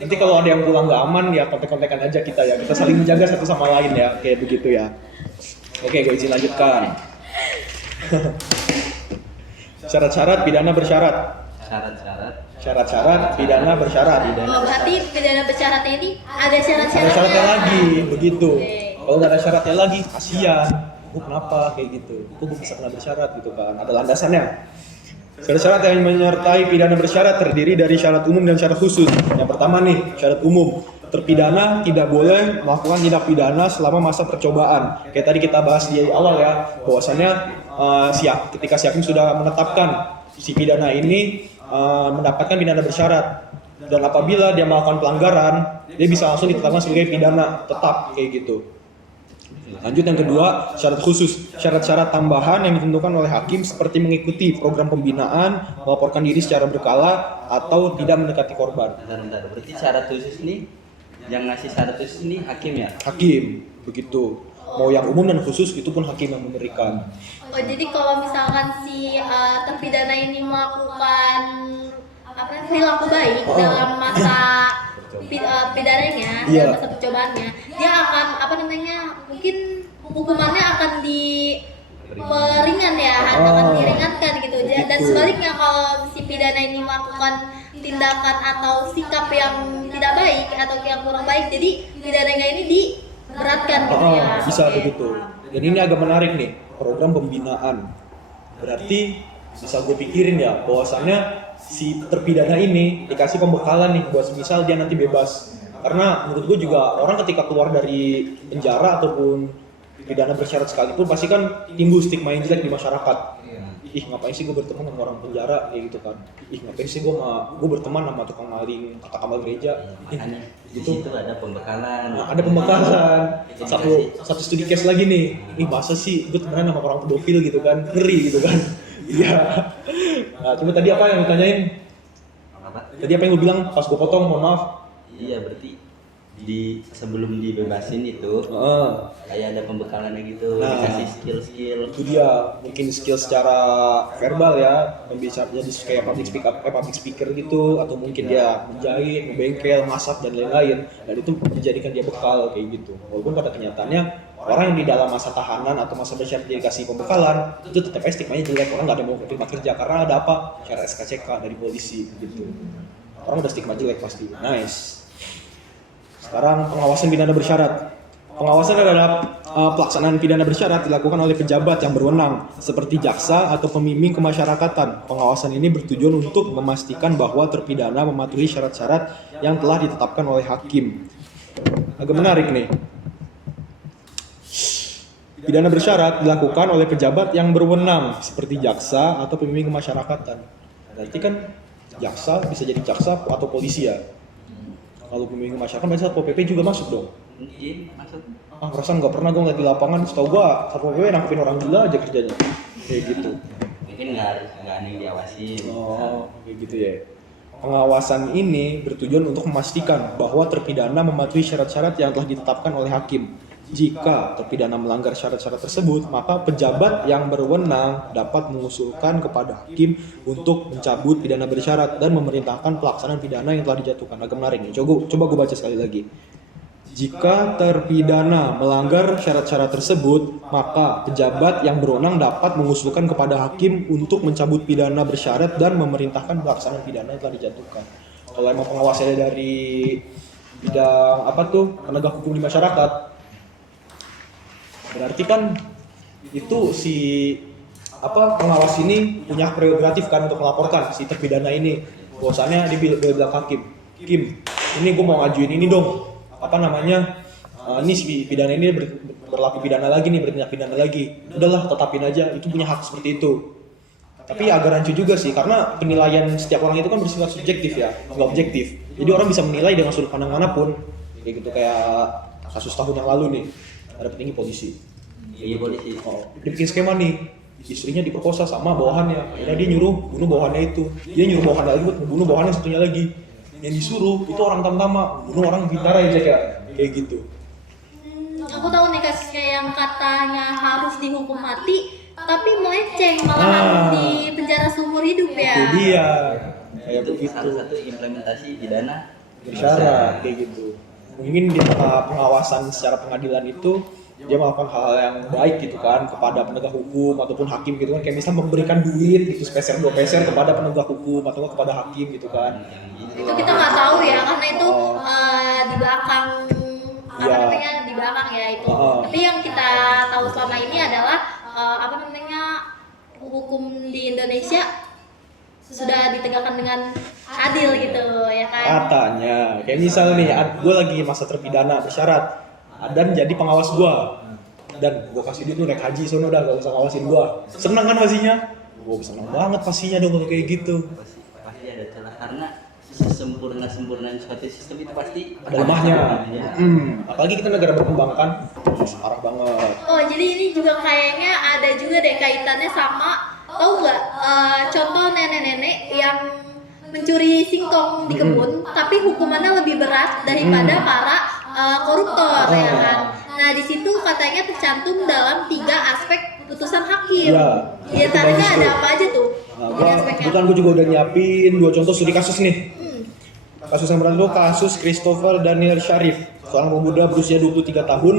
nanti kalau ada yang pulang nggak aman ya kontek-kontekan aja kita ya, kita saling menjaga satu sama lain ya, kayak begitu ya. Oke, gue izin lanjutkan. Syarat-syarat pidana bersyarat. Syarat-syarat pidana bersyarat. Oh, berarti pidana bersyaratnya ini ada Ada syarat-syaratnya. syaratnya lagi, begitu. Oke. Kalau nggak ada syaratnya lagi, kasihan. Kenapa kayak gitu? Gue bisa kena bersyarat gitu kan? Ada landasannya. Syarat-syarat yang menyertai pidana bersyarat terdiri dari syarat umum dan syarat khusus. Yang pertama nih, syarat umum. Terpidana tidak boleh melakukan tindak pidana selama masa percobaan. Kayak tadi kita bahas di awal ya, bahwasannya ketika si hakim sudah menetapkan si pidana ini mendapatkan pidana bersyarat, dan apabila dia melakukan pelanggaran, dia bisa langsung ditetapkan sebagai pidana tetap kayak gitu. Lanjut yang kedua, syarat khusus. Syarat-syarat tambahan yang ditentukan oleh hakim seperti mengikuti program pembinaan, melaporkan diri secara berkala, atau tidak mendekati korban. Bentar. Berarti syarat khusus nih, yang ngasih syarat khusus ini hakim ya? Hakim, begitu. Mau yang umum dan khusus itu pun hakim yang memberikan. Oh, jadi kalau misalkan si terpidana ini melakukan perilaku baik dalam masa pidananya, Iya. dalam masa percobaannya, dia akan mungkin hukumannya akan diperingan ya, akan diringankan gitu. Dan Begitu. sebaliknya kalau si pidana ini melakukan tindakan atau sikap yang tidak baik atau yang kurang baik, jadi pidananya ini diberatkan gitu ya. Bisa Oke. begitu. Dan ini agak menarik nih, program pembinaan. Berarti bisa gue pikirin ya, bahwasannya si terpidana ini dikasih pembekalan nih buat misal dia nanti bebas. Karena menurut gue juga orang ketika keluar dari penjara ataupun pidana bersyarat sekalipun pasti kan timbul stigma yang jelek di masyarakat. Ih, ngapain sih gue berteman sama orang penjara kayak gitu kan? Ih, ngapain sih gue berteman sama tukang maling kotak amal gereja? Makanya di Gitu. situ ada pembekalan. Nah, ada pembekalan. Satu studi case lagi nih. Ih, masa sih gue temenan sama orang pedofil gitu kan? Ngeri gitu kan? Iya. Nah, coba tadi apa yang ditanyain? Apa? Tadi apa yang lu bilang pas gue potong? Mohon maaf. Iya, berarti sebelum dibebasin itu kayak ada pembekalannya gitu, Nah. dikasih skill-skill. Itu dia, mungkin skill secara verbal ya, bisa jadi kayak public speaker gitu, atau mungkin dia menjahit, membengkel, masak dan lain-lain. Dan itu menjadikan dia bekal kayak gitu. Walaupun pada kenyataannya orang yang di dalam masa tahanan atau masa bersyarat dikasih pembekalan itu tetap stigmanya jelek, orang nggak ada mau terima kerja karena ada apa? Syarat SKCK dari polisi gitu. Orang udah stigma jelek pasti. Nice. Sekarang pengawasan pidana bersyarat. Pengawasan adalah pelaksanaan pidana bersyarat dilakukan oleh pejabat yang berwenang seperti jaksa atau pembimbing kemasyarakatan. Pengawasan ini bertujuan untuk memastikan bahwa terpidana mematuhi syarat-syarat yang telah ditetapkan oleh hakim. Agak menarik nih. Pidana bersyarat dilakukan oleh pejabat yang berwenang seperti jaksa atau pembimbing kemasyarakatan. Berarti kan jaksa bisa jadi jaksa atau polisi ya. Kalau pembimbing masyarakat biasanya Satpol PP juga masuk dong. Mungkin maksud Perasaan nggak pernah gue ngeliat di lapangan, setahu gue Satpol PP nangkepin orang gila aja kerjanya. Kayak gitu. mungkin nggak ada yang diawasin. Oh, kayak gitu ya. Pengawasan ini bertujuan untuk memastikan bahwa terpidana mematuhi syarat-syarat yang telah ditetapkan oleh hakim. Jika terpidana melanggar syarat-syarat tersebut, maka pejabat yang berwenang dapat mengusulkan kepada hakim untuk mencabut pidana bersyarat dan memerintahkan pelaksanaan pidana yang telah dijatuhkan. Agak menarik nih. Coba gue baca sekali lagi. Jika terpidana melanggar syarat-syarat tersebut, maka pejabat yang berwenang dapat mengusulkan kepada hakim untuk mencabut pidana bersyarat dan memerintahkan pelaksanaan pidana yang telah dijatuhkan. Kalau emang pengawasannya dari bidang penegak hukum di masyarakat, Berarti kan itu si pengawas ini punya prerogatif kan untuk melaporkan si terpidana ini. Bahwasannya dia bilang hakim, Kim, ini gue mau ngajuin ini dong, ini si pidana ini berlaku pidana lagi nih, bertindak pidana lagi. Udahlah, tetapin aja, itu punya hak seperti itu. Tapi agak rancu juga sih, karena penilaian setiap orang itu kan bersifat subjektif ya, nggak objektif. Jadi orang bisa menilai dengan sudut pandang manapun. Kayak gitu, kayak kasus tahun yang lalu nih, ada petinggi polisi. Iya, polisi. Dia bikin skema nih, istrinya diperkosa sama bawahannya. Akhirnya dia nyuruh bunuh bawahannya itu. Dia nyuruh bawahannya lagi buat membunuh bawahannya satunya lagi. Yang disuruh itu orang tamtama, bunuh orang bintara ya, kayak gitu. Aku tahu nih kasusnya yang katanya harus dihukum mati, tapi melenceng malah harus di penjara seumur hidup ya. Itu dia, kayak Itu begitu. salah satu implementasi pidana Bersyarat kayak gitu. Mungkin di pengawasan secara pengadilan itu dia melakukan hal yang baik gitu kan kepada penegak hukum ataupun hakim gitu kan, kayak misalnya memberikan duit gitu sepeser 2 peser kepada penegak hukum atau kepada hakim gitu kan. Itu kita nggak tahu ya, karena itu di belakang Iya. di belakang ya itu. Tapi yang kita tahu selama ini adalah hukum di Indonesia sudah ditegakkan dengan adil gitu ya kan. Katanya kayak misal nih gue lagi masa terpidana bersyarat dan jadi pengawas gue, dan gue kasih duit lu naik haji sono, udah gak usah ngawasin gue. Senang kan pastinya? Gue senang banget pastinya dong kalau kayak gitu. pasti ada celah, karena sesempurna suatu sistem itu pasti Ada lemahnya. Apalagi kita negara berkembang kan, parah banget. Oh, jadi ini juga kayaknya ada juga deh kaitannya sama, tahu nggak contoh nenek-nenek yang mencuri singkong di kebun, tapi hukumannya lebih berat daripada para koruptor ya kan. Nah, di situ katanya tercantum dalam 3 aspek putusan hakim. Iya, Di antaranya itu bagus ada tuh. apa aja tuh? Nah, Tiga aspeknya. kebetulan gue juga udah nyiapin 2 contoh studi kasus nih. Kasus yang pertama itu kasus Christopher Daniel Sharif, seorang pemuda berusia 23 tahun,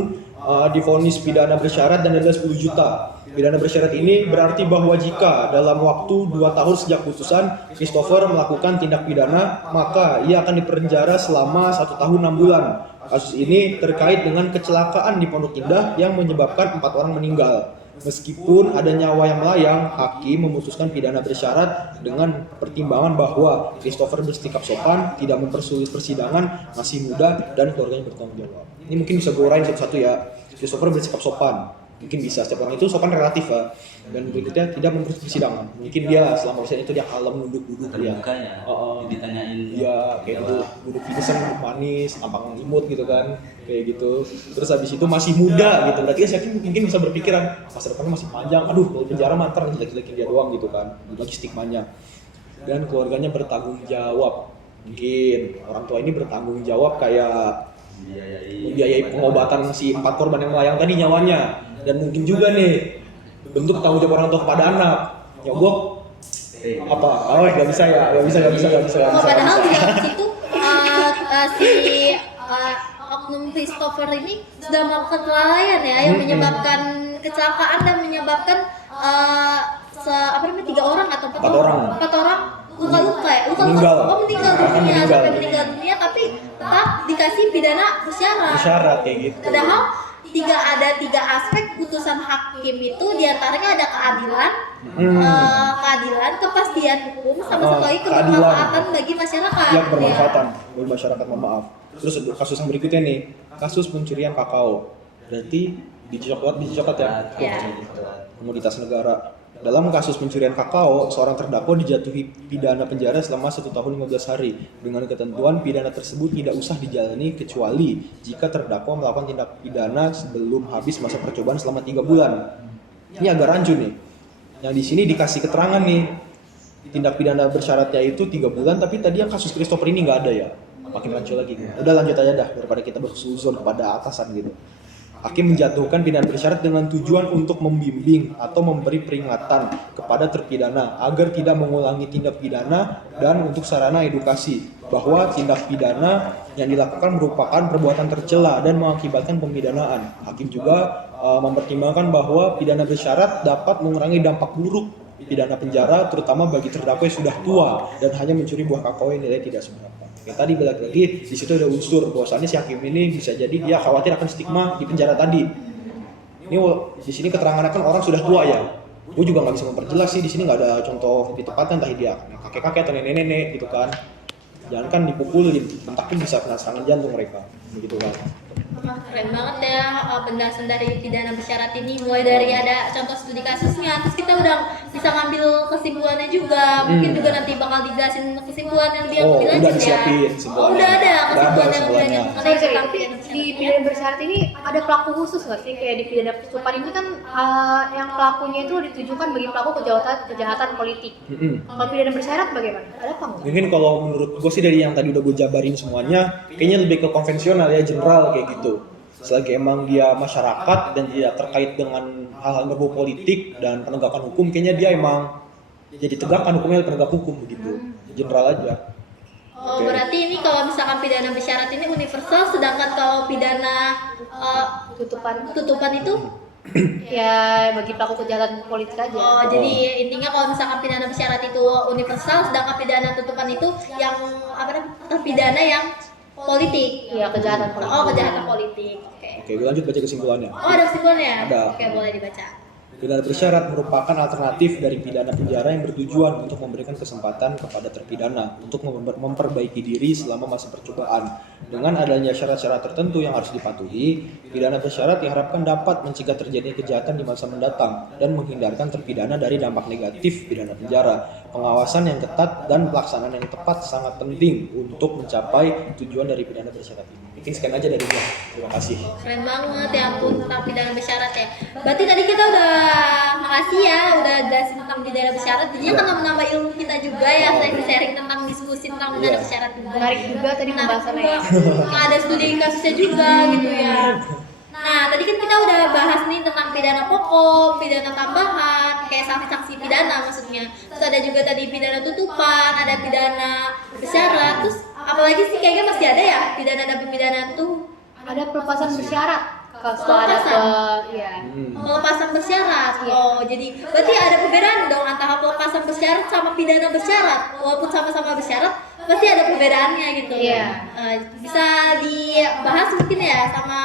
divonis pidana bersyarat dan denda 10 juta. Pidana bersyarat ini berarti bahwa jika dalam waktu 2 tahun sejak putusan Christopher melakukan tindak pidana, maka ia akan dipenjara selama 1 tahun 6 bulan. Kasus ini terkait dengan kecelakaan di Pondok Indah yang menyebabkan 4 orang meninggal. Meskipun ada nyawa yang melayang, hakim memutuskan pidana bersyarat dengan pertimbangan bahwa Christopher bersikap sopan, tidak mempersulit persidangan, masih muda, dan keluarganya bertanggung jawab. Ini mungkin bisa gue urain satu-satu ya. Christopher bersikap sopan, mungkin bisa, setiap orang itu sopan relatif ya. Dan berikutnya tidak mempersulit persidangan. Mungkin dia selama persidangan itu dia kalem, duduk-duduk ya. terbuka ya, ditanyain Iya, kayak duduk finisan, duduk manis, tampang imut gitu kan, kayak gitu. Terus habis itu masih muda gitu, berarti saya mungkin bisa berpikiran masa depannya masih panjang. Aduh, kalau penjara mantar jelek-jelekin dia doang gitu kan, lagi stigmanya. Dan keluarganya bertanggung jawab. Mungkin orang tua ini bertanggung jawab kayak membiayai pengobatan si 4 korban yang melayang tadi nyawanya. Dan mungkin juga nih bentuk tanggung jawab orang tua kepada anak. Nyogok apa? Oh, nggak bisa ya, nggak bisa. Oh, padahal di dalam situ si oknum Christopher ini sudah melakukan kelalaian ya, yang menyebabkan kecelakaan dan menyebabkan 3 orang atau 4 orang luka-luka ya, Meninggal. meninggal Bahkan dunia, meninggal. sampai meninggal dunia, tapi tetap dikasih pidana bersyarat. Bersyarat kayak gitu. Padahal ada tiga aspek putusan hakim itu, diantaranya ada keadilan, keadilan, kepastian hukum, sama satu lagi keadilan. kebermanfaatan bagi masyarakat. Ya, bermanfaatan bagi masyarakat, mohon maaf. Terus kasus yang berikutnya nih, kasus pencurian kakao. Berarti biji coklat ya? Ya. Komoditas negara. Dalam kasus pencurian kakao, seorang terdakwa dijatuhi pidana penjara selama 1 tahun 15 hari. Dengan ketentuan pidana tersebut tidak usah dijalani kecuali jika terdakwa melakukan tindak pidana sebelum habis masa percobaan selama 3 bulan. Ini agak rancu nih. Yang di sini dikasih keterangan nih, tindak pidana bersyaratnya itu 3 bulan, tapi tadi yang kasus Christopher ini nggak ada ya. Makin rancu lagi. Udah lanjut aja dah, daripada kita bersuuzon kepada atasan gitu. Hakim menjatuhkan pidana bersyarat dengan tujuan untuk membimbing atau memberi peringatan kepada terpidana agar tidak mengulangi tindak pidana dan untuk sarana edukasi bahwa tindak pidana yang dilakukan merupakan perbuatan tercela dan mengakibatkan pemidanaan. Hakim juga mempertimbangkan bahwa pidana bersyarat dapat mengurangi dampak buruk pidana penjara terutama bagi terdakwa yang sudah tua dan hanya mencuri buah kakao yang nilai tidak seberapa. Oke, tadi balik lagi di situ ada unsur bahwasannya si hakim ini bisa jadi dia khawatir akan stigma di penjara tadi. Ini Ini di sini keterangannya kan orang sudah tua ya. Gue juga nggak bisa memperjelas sih, di sini nggak ada contoh lebih tepatnya, entah dia kakek-kakek atau nenek-nenek gitu kan. Jangan kan dipukul, dibentak pun bisa kena serangan jantung mereka, begitu kan. Wah, keren banget ya penjelasan dari pidana bersyarat ini, mulai dari ada contoh studi kasusnya, terus kita udah bisa ngambil kesimpulannya juga. Mungkin juga nanti bakal dijelasin kesimpulan yang lebih Oh, lanjut udah ya. disiapin kesimpulannya. Udah ada Udah kesimpulan yang lebih kesimpulannya. lanjut mengenai tentang Tapi pidana di bersyarat. pidana bersyarat ini ada pelaku khusus nggak sih? Kayak di pidana kesusupan ini kan yang pelakunya itu ditujukan bagi pelaku kejahatan politik. Kalau pidana bersyarat bagaimana? Ada apa nggak? Mungkin kalau menurut gue sih dari yang tadi udah gue jabarin semuanya, kayaknya lebih ke konvensional ya, general kayak gitu. Selagi emang dia masyarakat dan tidak terkait dengan hal-hal berbau politik dan penegakan hukum, kayaknya dia emang jadi tegakkan hukumnya penegak hukum begitu, general aja. Oh, Oke. berarti ini kalau misalkan pidana bersyarat ini universal, sedangkan kalau pidana tutupan itu Ya bagi pelaku kejahatan politik aja. oh, jadi intinya kalau misalkan pidana bersyarat itu universal, sedangkan pidana tutupan itu yang apa namanya? Terpidana yang politik. Iya, kejahatan politik. Oh, kejahatan politik. Oke. Oke, gue lanjut baca kesimpulannya. Oh, ada kesimpulannya? Ada. Oke, boleh dibaca. Pidana bersyarat merupakan alternatif dari pidana penjara yang bertujuan untuk memberikan kesempatan kepada terpidana untuk memperbaiki diri selama masa percobaan. Dengan adanya syarat-syarat tertentu yang harus dipatuhi, pidana bersyarat diharapkan dapat mencegah terjadinya kejahatan di masa mendatang dan menghindarkan terpidana dari dampak negatif pidana penjara. Pengawasan yang ketat dan pelaksanaan yang tepat sangat penting untuk mencapai tujuan dari pidana bersyarat ini. Mungkin sekian aja dari gue. Terima kasih. Keren banget ya ampun tentang pidana bersyarat ya. Berarti tadi kita udah makasih ya udah jelasin tentang pidana bersyarat. Jadinya kan menambah ilmu kita juga ya, sharing tentang diskusi tentang pidana Iya. bersyarat juga. Menarik juga tadi pembahasannya. Nah, ada studi kasusnya juga gitu ya. Nah, tadi kan kita udah bahas nih tentang pidana pokok, pidana tambahan, kayak sanksi-sanksi pidana maksudnya. Terus ada juga tadi pidana tutupan, ada pidana bersyarat. Terus apalagi sih kayaknya masih ada ya pidana dan pemidanaan tuh. Ada pelepasan bersyarat. Kalau ada ke ya. Pelepasan bersyarat. Oh, jadi berarti ada perbedaan dong antara pelepasan bersyarat sama pidana bersyarat. Walaupun sama-sama bersyarat, pasti ada perbedaannya gitu. Iya. Bisa dibahas mungkin ya sama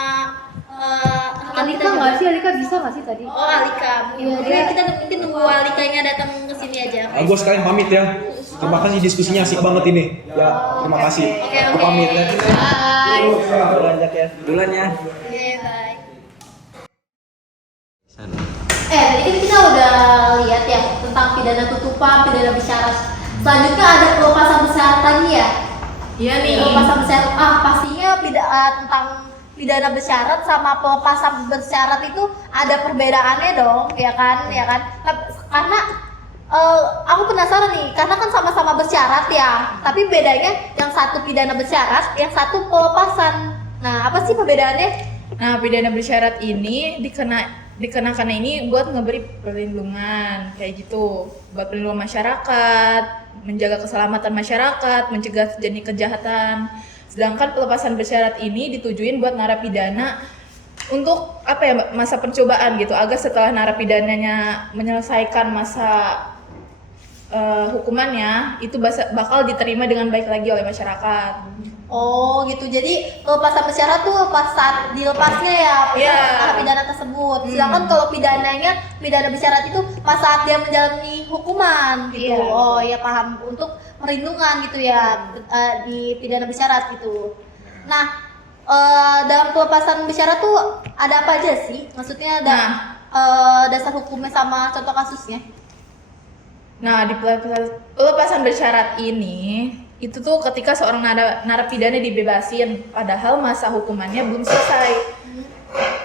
Alika nggak sih? Alika bisa nggak sih tadi? Oh, Alika. Iya, Oke, dia- kita mungkin nunggu Alikanya datang ke sini aja. Gue sekalian pamit ya. Terima kasih diskusinya asik banget ini. Ya, terima kasih. Oke, Gue oke. pamit ya. Bye. Duluan ya. Oke, bye. Tadi kan kita udah lihat ya tentang pidana tutupan, pidana bersyarat. Selanjutnya ada pelepasan bersyarat lagi ya. Iya nih. Pelepasan bersyarat. Pastinya tentang pidana bersyarat sama pelepasan bersyarat itu ada perbedaannya dong, ya kan? Karena aku penasaran nih, karena kan sama-sama bersyarat ya, tapi bedanya yang satu pidana bersyarat, yang satu pelepasan. Nah, apa sih perbedaannya? Nah, pidana bersyarat ini dikenakan ini buat ngeberi perlindungan kayak gitu, buat perlindungan masyarakat, menjaga keselamatan masyarakat, mencegah terjadi kejahatan. Sedangkan pelepasan bersyarat ini ditujuin buat narapidana untuk apa ya, masa percobaan gitu, agar setelah narapidananya menyelesaikan masa hukumannya itu bakal diterima dengan baik lagi oleh masyarakat. Oh gitu, jadi pelepasan bersyarat tuh pas saat dilepasnya ya Iya. narapidana tersebut. Sedangkan kalau pidana bersyarat itu pas saat dia menjalani hukuman gitu. Iya. Oh ya paham, untuk perlindungan gitu ya di pidana bersyarat gitu. Nah dalam pelepasan bersyarat tuh ada apa aja sih? Maksudnya ada dasar hukumnya sama contoh kasusnya? Nah, di pelepasan bersyarat ini itu tuh ketika seorang narapidana dibebasin padahal masa hukumannya belum selesai.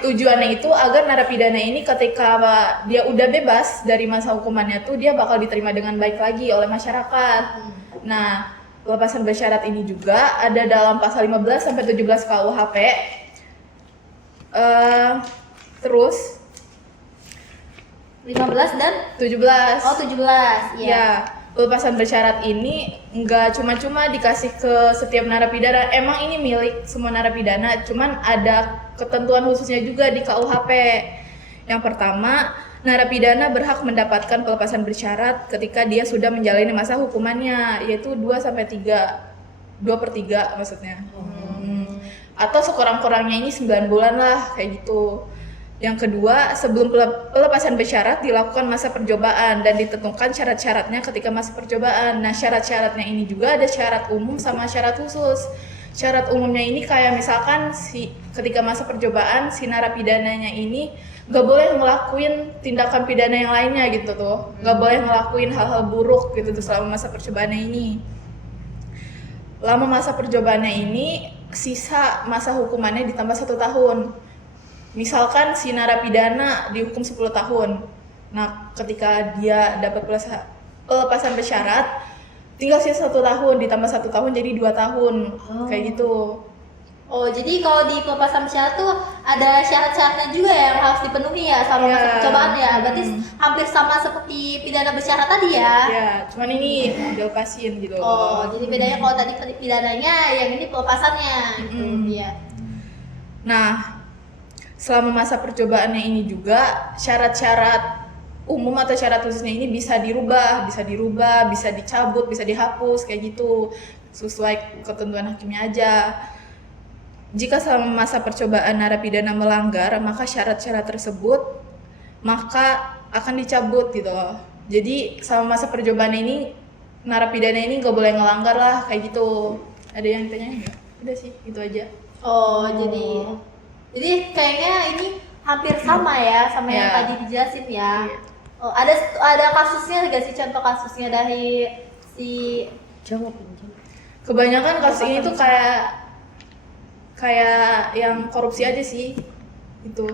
Tujuannya itu agar narapidana ini ketika dia udah bebas dari masa hukumannya tuh dia bakal diterima dengan baik lagi oleh masyarakat. Nah, pelepasan bersyarat ini juga ada dalam pasal 15 sampai 17 KUHP. Terus 15 dan 17. oh 17 Ya, pelepasan bersyarat ini nggak cuma-cuma dikasih ke setiap narapidana. Emang ini milik semua narapidana, cuman ada ketentuan khususnya juga di KUHP. Yang pertama, narapidana berhak mendapatkan pelepasan bersyarat ketika dia sudah menjalani masa hukumannya, yaitu 2/3 maksudnya. Atau sekurang-kurangnya ini 9 bulan lah, kayak gitu. Yang kedua, sebelum pelepasan bersyarat dilakukan masa percobaan dan ditentukan syarat-syaratnya ketika masa percobaan. Nah, syarat-syaratnya ini juga ada syarat umum sama syarat khusus. Syarat umumnya ini kayak misalkan ketika masa percobaan si narapidananya ini gak boleh ngelakuin tindakan pidana yang lainnya gitu tuh, gak boleh ngelakuin hal-hal buruk gitu tuh selama masa percobaannya ini. Lama masa percobaannya ini, sisa masa hukumannya ditambah 1 tahun. Misalkan si narapidana dihukum 10 tahun. Nah, ketika dia dapat pelepasan bersyarat, tinggal sisa 1 tahun ditambah 1 tahun jadi 2 tahun. Kayak gitu. Oh, jadi kalau di pelepasan bersyarat tuh ada syarat-syaratnya juga ya yang harus dipenuhi ya sama masa percobaan ya. Berarti hampir sama seperti pidana bersyarat tadi ya. Ya, cuman ini dilepasin gitu. Oh, jadi bedanya kalau tadi pidananya, yang ini pelepasannya gitu. Iya. Nah, selama masa percobaannya ini juga syarat-syarat umum atau syarat khususnya ini bisa dirubah, bisa dicabut, bisa dihapus kayak gitu sesuai ketentuan hakimnya aja. Jika selama masa percobaan narapidana melanggar, maka syarat-syarat tersebut maka akan dicabut gitu loh. Jadi selama masa percobaan ini narapidana ini gak boleh ngelanggar lah kayak gitu. Ada yang tanya nggak? Udah sih, itu aja. Oh, jadi kayaknya ini hampir sama ya sama yang tadi dijelasin ya. Oh, ada kasusnya nggak sih, contoh kasusnya dari si Kebanyakan kasus ini tuh kayak yang korupsi aja sih itu.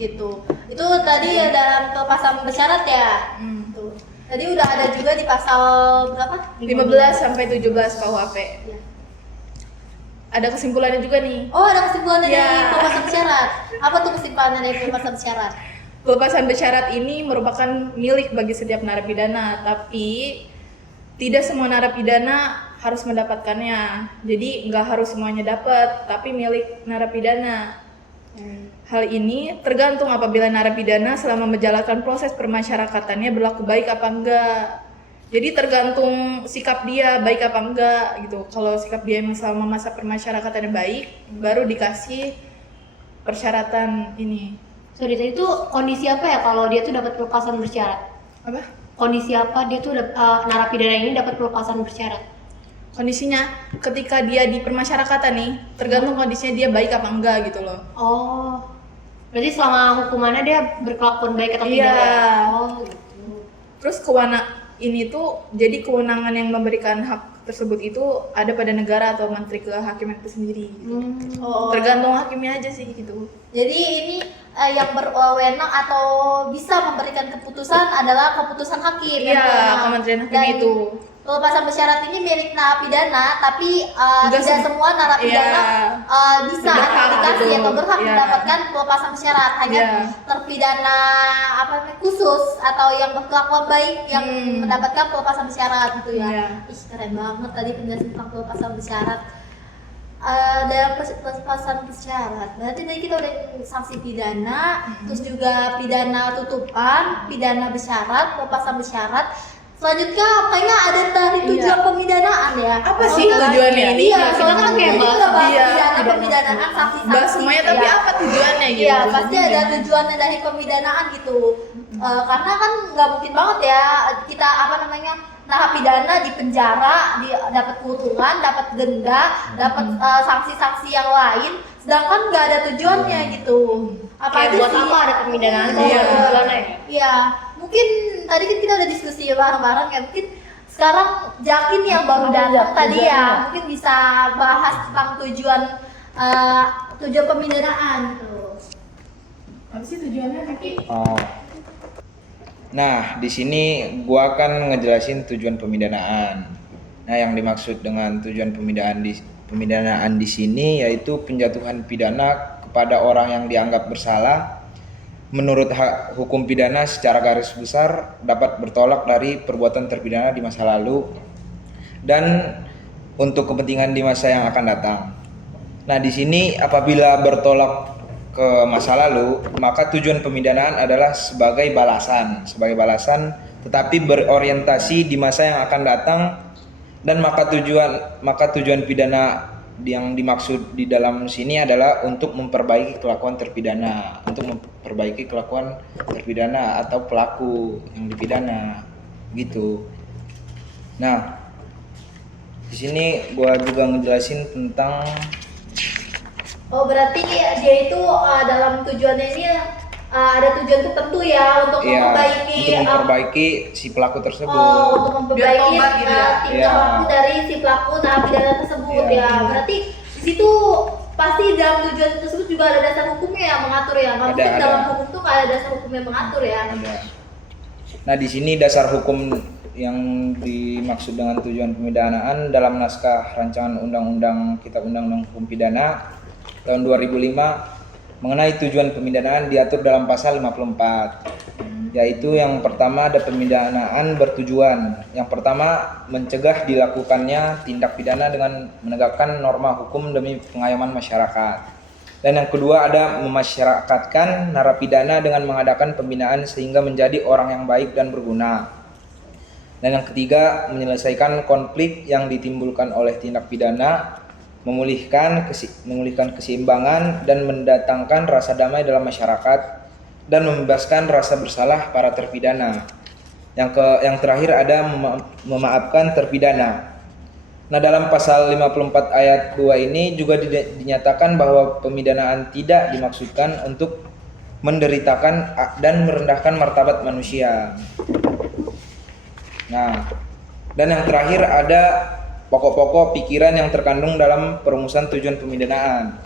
Gitu. Itu tadi ya dalam pelepasan bersyarat ya. Tuh. Tadi udah ada juga di pasal berapa? 15 sampai 17 KUHP. Ya. Ada kesimpulannya juga nih. Oh, ada kesimpulannya Ya. dari pelepasan bersyarat. Apa tuh kesimpulannya dari pelepasan bersyarat? Pelepasan bersyarat ini merupakan milik bagi setiap narapidana, tapi tidak semua narapidana harus mendapatkannya. Jadi nggak harus semuanya dapat, tapi milik narapidana. Hal ini tergantung apabila narapidana selama menjalankan proses permasyarakatannya berlaku baik apa enggak. Jadi tergantung sikap dia baik apa enggak gitu. Kalau sikap dia emang selama masa permasyarakatannya baik, baru dikasih persyaratan ini. Sorry, tadi itu kondisi apa ya kalau dia tuh dapat pelepasan bersyarat? Apa? Kondisi apa dia tuh narapidana ini dapat pelepasan bersyarat? Kondisinya ketika dia di permasyarakatan nih, tergantung kondisinya dia baik apa enggak gitu loh. Oh, berarti selama hukumannya dia berkelakuan baik atau Iya. tidak ya? Oh, gitu. Terus ini tuh jadi kewenangan yang memberikan hak tersebut itu ada pada negara atau menteri kehakiman itu sendiri. Oh. Tergantung hakimnya aja sih gitu. Jadi ini yang berwenang atau bisa memberikan keputusan adalah keputusan hakim. yang Iya, berwenang. Kementerian Hakim Dan itu. Pelepasan bersyarat ini milik narapidana, tapi tidak semua narapidana bisa berhak atau dikasih gitu. atau berhak Iya. mendapatkan pelepasan bersyarat. Hanya Iya. terpidana khusus atau yang berkelakuan baik yang mendapatkan pelepasan bersyarat gitu ya. Iya. Ih, keren banget tadi penjelasan tentang pelepasan bersyarat. Dalam pelepasan bersyarat, berarti tadi kita udah sanksi pidana, terus juga pidana tutupan, pidana bersyarat, pelepasan bersyarat. Selanjutnya kayaknya ada dari tujuan pemidanaan ya. Apa sih tujuannya ini? Iya, soalnya kan kayak bahas Iya. pidana pemidanaan saksi-saksi. Bahas semuanya tapi ya. apa tujuannya gitu? Iya, pasti ada tujuannya dari pemidanaan gitu. Karena kan nggak mungkin banget ya kita narapidana di penjara, dapat kurungan, dapat denda, dapat sanksi-sanksi yang lain, sedangkan nggak ada tujuannya gitu. Kayak buat apa ada pemidanaan kalau Iya. ada tujuannya? Iya, mungkin tadi kan kita udah diskusi bareng-bareng ya, mungkin sekarang Jakin yang baru datang tadi ya, mungkin bisa bahas tentang tujuan pemidanaan gitu. Apa sih tujuannya Kaki? Oh. Nah, di sini gua akan ngejelasin tujuan pemidanaan. Nah, yang dimaksud dengan tujuan pemidanaan di sini yaitu penjatuhan pidana kepada orang yang dianggap bersalah menurut hukum pidana secara garis besar dapat bertolak dari perbuatan terpidana di masa lalu dan untuk kepentingan di masa yang akan datang. Nah, di sini apabila bertolak ke masa lalu, maka tujuan pemidanaan adalah sebagai balasan tetapi berorientasi di masa yang akan datang dan maka tujuan pidana yang dimaksud di dalam sini adalah untuk memperbaiki kelakuan terpidana, atau pelaku yang dipidana gitu. Nah, di sini gua juga ngejelasin tentang Oh, berarti dia itu dalam tujuannya ini ada tujuan tertentu ya untuk memperbaiki si pelaku tersebut. Untuk memperbaiki Biar tobat gitu ya. tingkah laku dari si pelaku narapidana tersebut Iya. ya. Berarti di situ pasti dalam tujuan tersebut juga ada dasar hukumnya yang mengatur ya. Nggak mungkin Ada. dalam hukum tuh nggak ada dasar hukum yang mengatur ya. Ada. Nah, di sini dasar hukum yang dimaksud dengan tujuan pemidanaan dalam naskah rancangan undang-undang Kitab Undang-Undang Hukum Pidana tahun 2005 mengenai tujuan pemidanaan diatur dalam pasal 54, yaitu yang pertama ada pemidanaan bertujuan. Yang pertama, mencegah dilakukannya tindak pidana dengan menegakkan norma hukum demi pengayoman masyarakat. Dan yang kedua ada memasyarakatkan narapidana dengan mengadakan pembinaan sehingga menjadi orang yang baik dan berguna. Dan yang ketiga, menyelesaikan konflik yang ditimbulkan oleh tindak pidana, memulihkan keseimbangan dan mendatangkan rasa damai dalam masyarakat dan membebaskan rasa bersalah para terpidana. Yang terakhir ada memaafkan terpidana. Nah, dalam pasal 54 ayat 2 ini juga dinyatakan bahwa pemidanaan tidak dimaksudkan untuk menderitakan dan merendahkan martabat manusia. Nah, dan yang terakhir ada pokok-pokok pikiran yang terkandung dalam perumusan tujuan pemidanaan.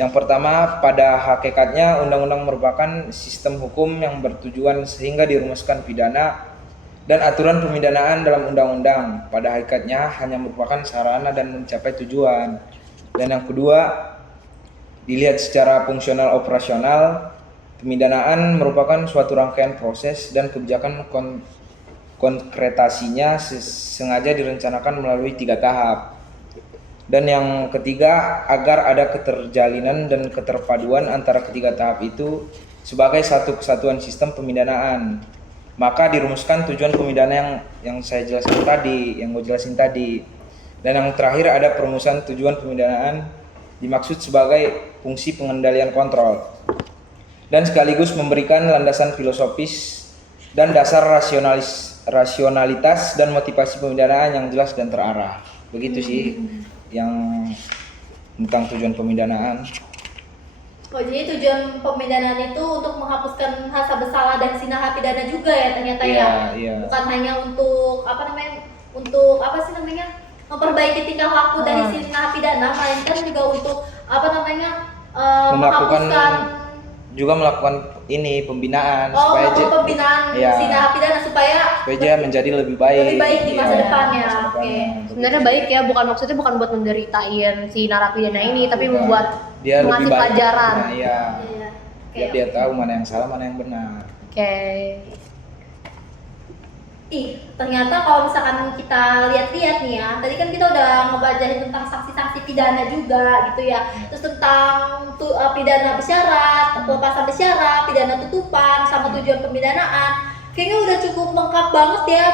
Yang pertama, pada hakikatnya undang-undang merupakan sistem hukum yang bertujuan sehingga dirumuskan pidana dan aturan pemidanaan dalam undang-undang. Pada hakikatnya hanya merupakan sarana dan mencapai tujuan. Dan yang kedua, dilihat secara fungsional operasional, pemidanaan merupakan suatu rangkaian proses dan kebijakan konkretasinya sengaja direncanakan melalui 3 tahap. Dan yang ketiga, agar ada keterjalinan dan keterpaduan antara ketiga tahap itu sebagai satu kesatuan sistem pemidanaan. Maka dirumuskan tujuan pemidanaan yang saya jelaskan tadi, yang gue jelasin tadi. Dan yang terakhir ada perumusan tujuan pemidanaan dimaksud sebagai fungsi pengendalian kontrol dan sekaligus memberikan landasan filosofis dan dasar rasionalitas dan motivasi pemidanaan yang jelas dan terarah. Begitu sih yang tentang tujuan pemidanaan. Oh, jadi tujuan pemidanaan itu untuk menghapuskan rasa bersalah dan si narapidana juga ya ternyata ya. Iya. Bukan hanya untuk memperbaiki tingkah laku dari si narapidana, melainkan juga untuk menghapuskan melakukan ini pembinaan pembinaan si narapidana supaya dia menjadi lebih baik di masa depannya. Oke. Sebenarnya baik ya, maksudnya bukan buat menderitain si narapidana ini, tapi membuat dia mengasih lebih baik. pelajaran. Nah, iya. Iya. Biar dia tahu mana yang salah, mana yang benar. Oke. Ternyata kalau misalkan kita lihat-lihat nih ya, tadi kan kita udah ngebacain tentang saksi-saksi pidana juga gitu ya. Terus tentang pidana bersyarat, pelepasan bersyarat, pidana tutupan, sama tujuan pemidanaan. Kayaknya udah cukup lengkap banget ya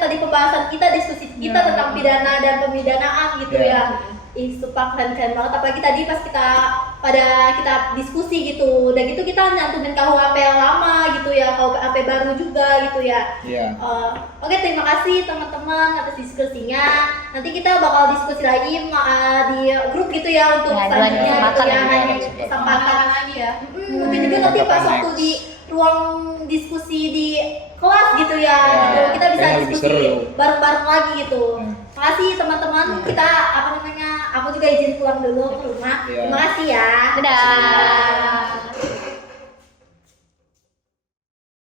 tadi pembahasan kita, diskusi kita tentang pidana dan pemidanaan gitu ya. Super keren banget, apalagi tadi pas kita diskusi gitu, udah gitu kita nyantumin KUHP yang lama gitu ya, KUHP baru juga gitu ya. Oke, terima kasih teman-teman atas diskusinya. Nanti kita bakal diskusi lagi di grup gitu ya untuk selanjutnya gitu ya, kesempatan lagi ya. Mungkin juga nanti pas waktu di ruang diskusi di kelas gitu ya, gitu. Kita bisa diskusi bareng-bareng lagi gitu. Makasih teman-teman, kita aku juga izin pulang dulu ke rumah. Terima kasih ya. Dadah.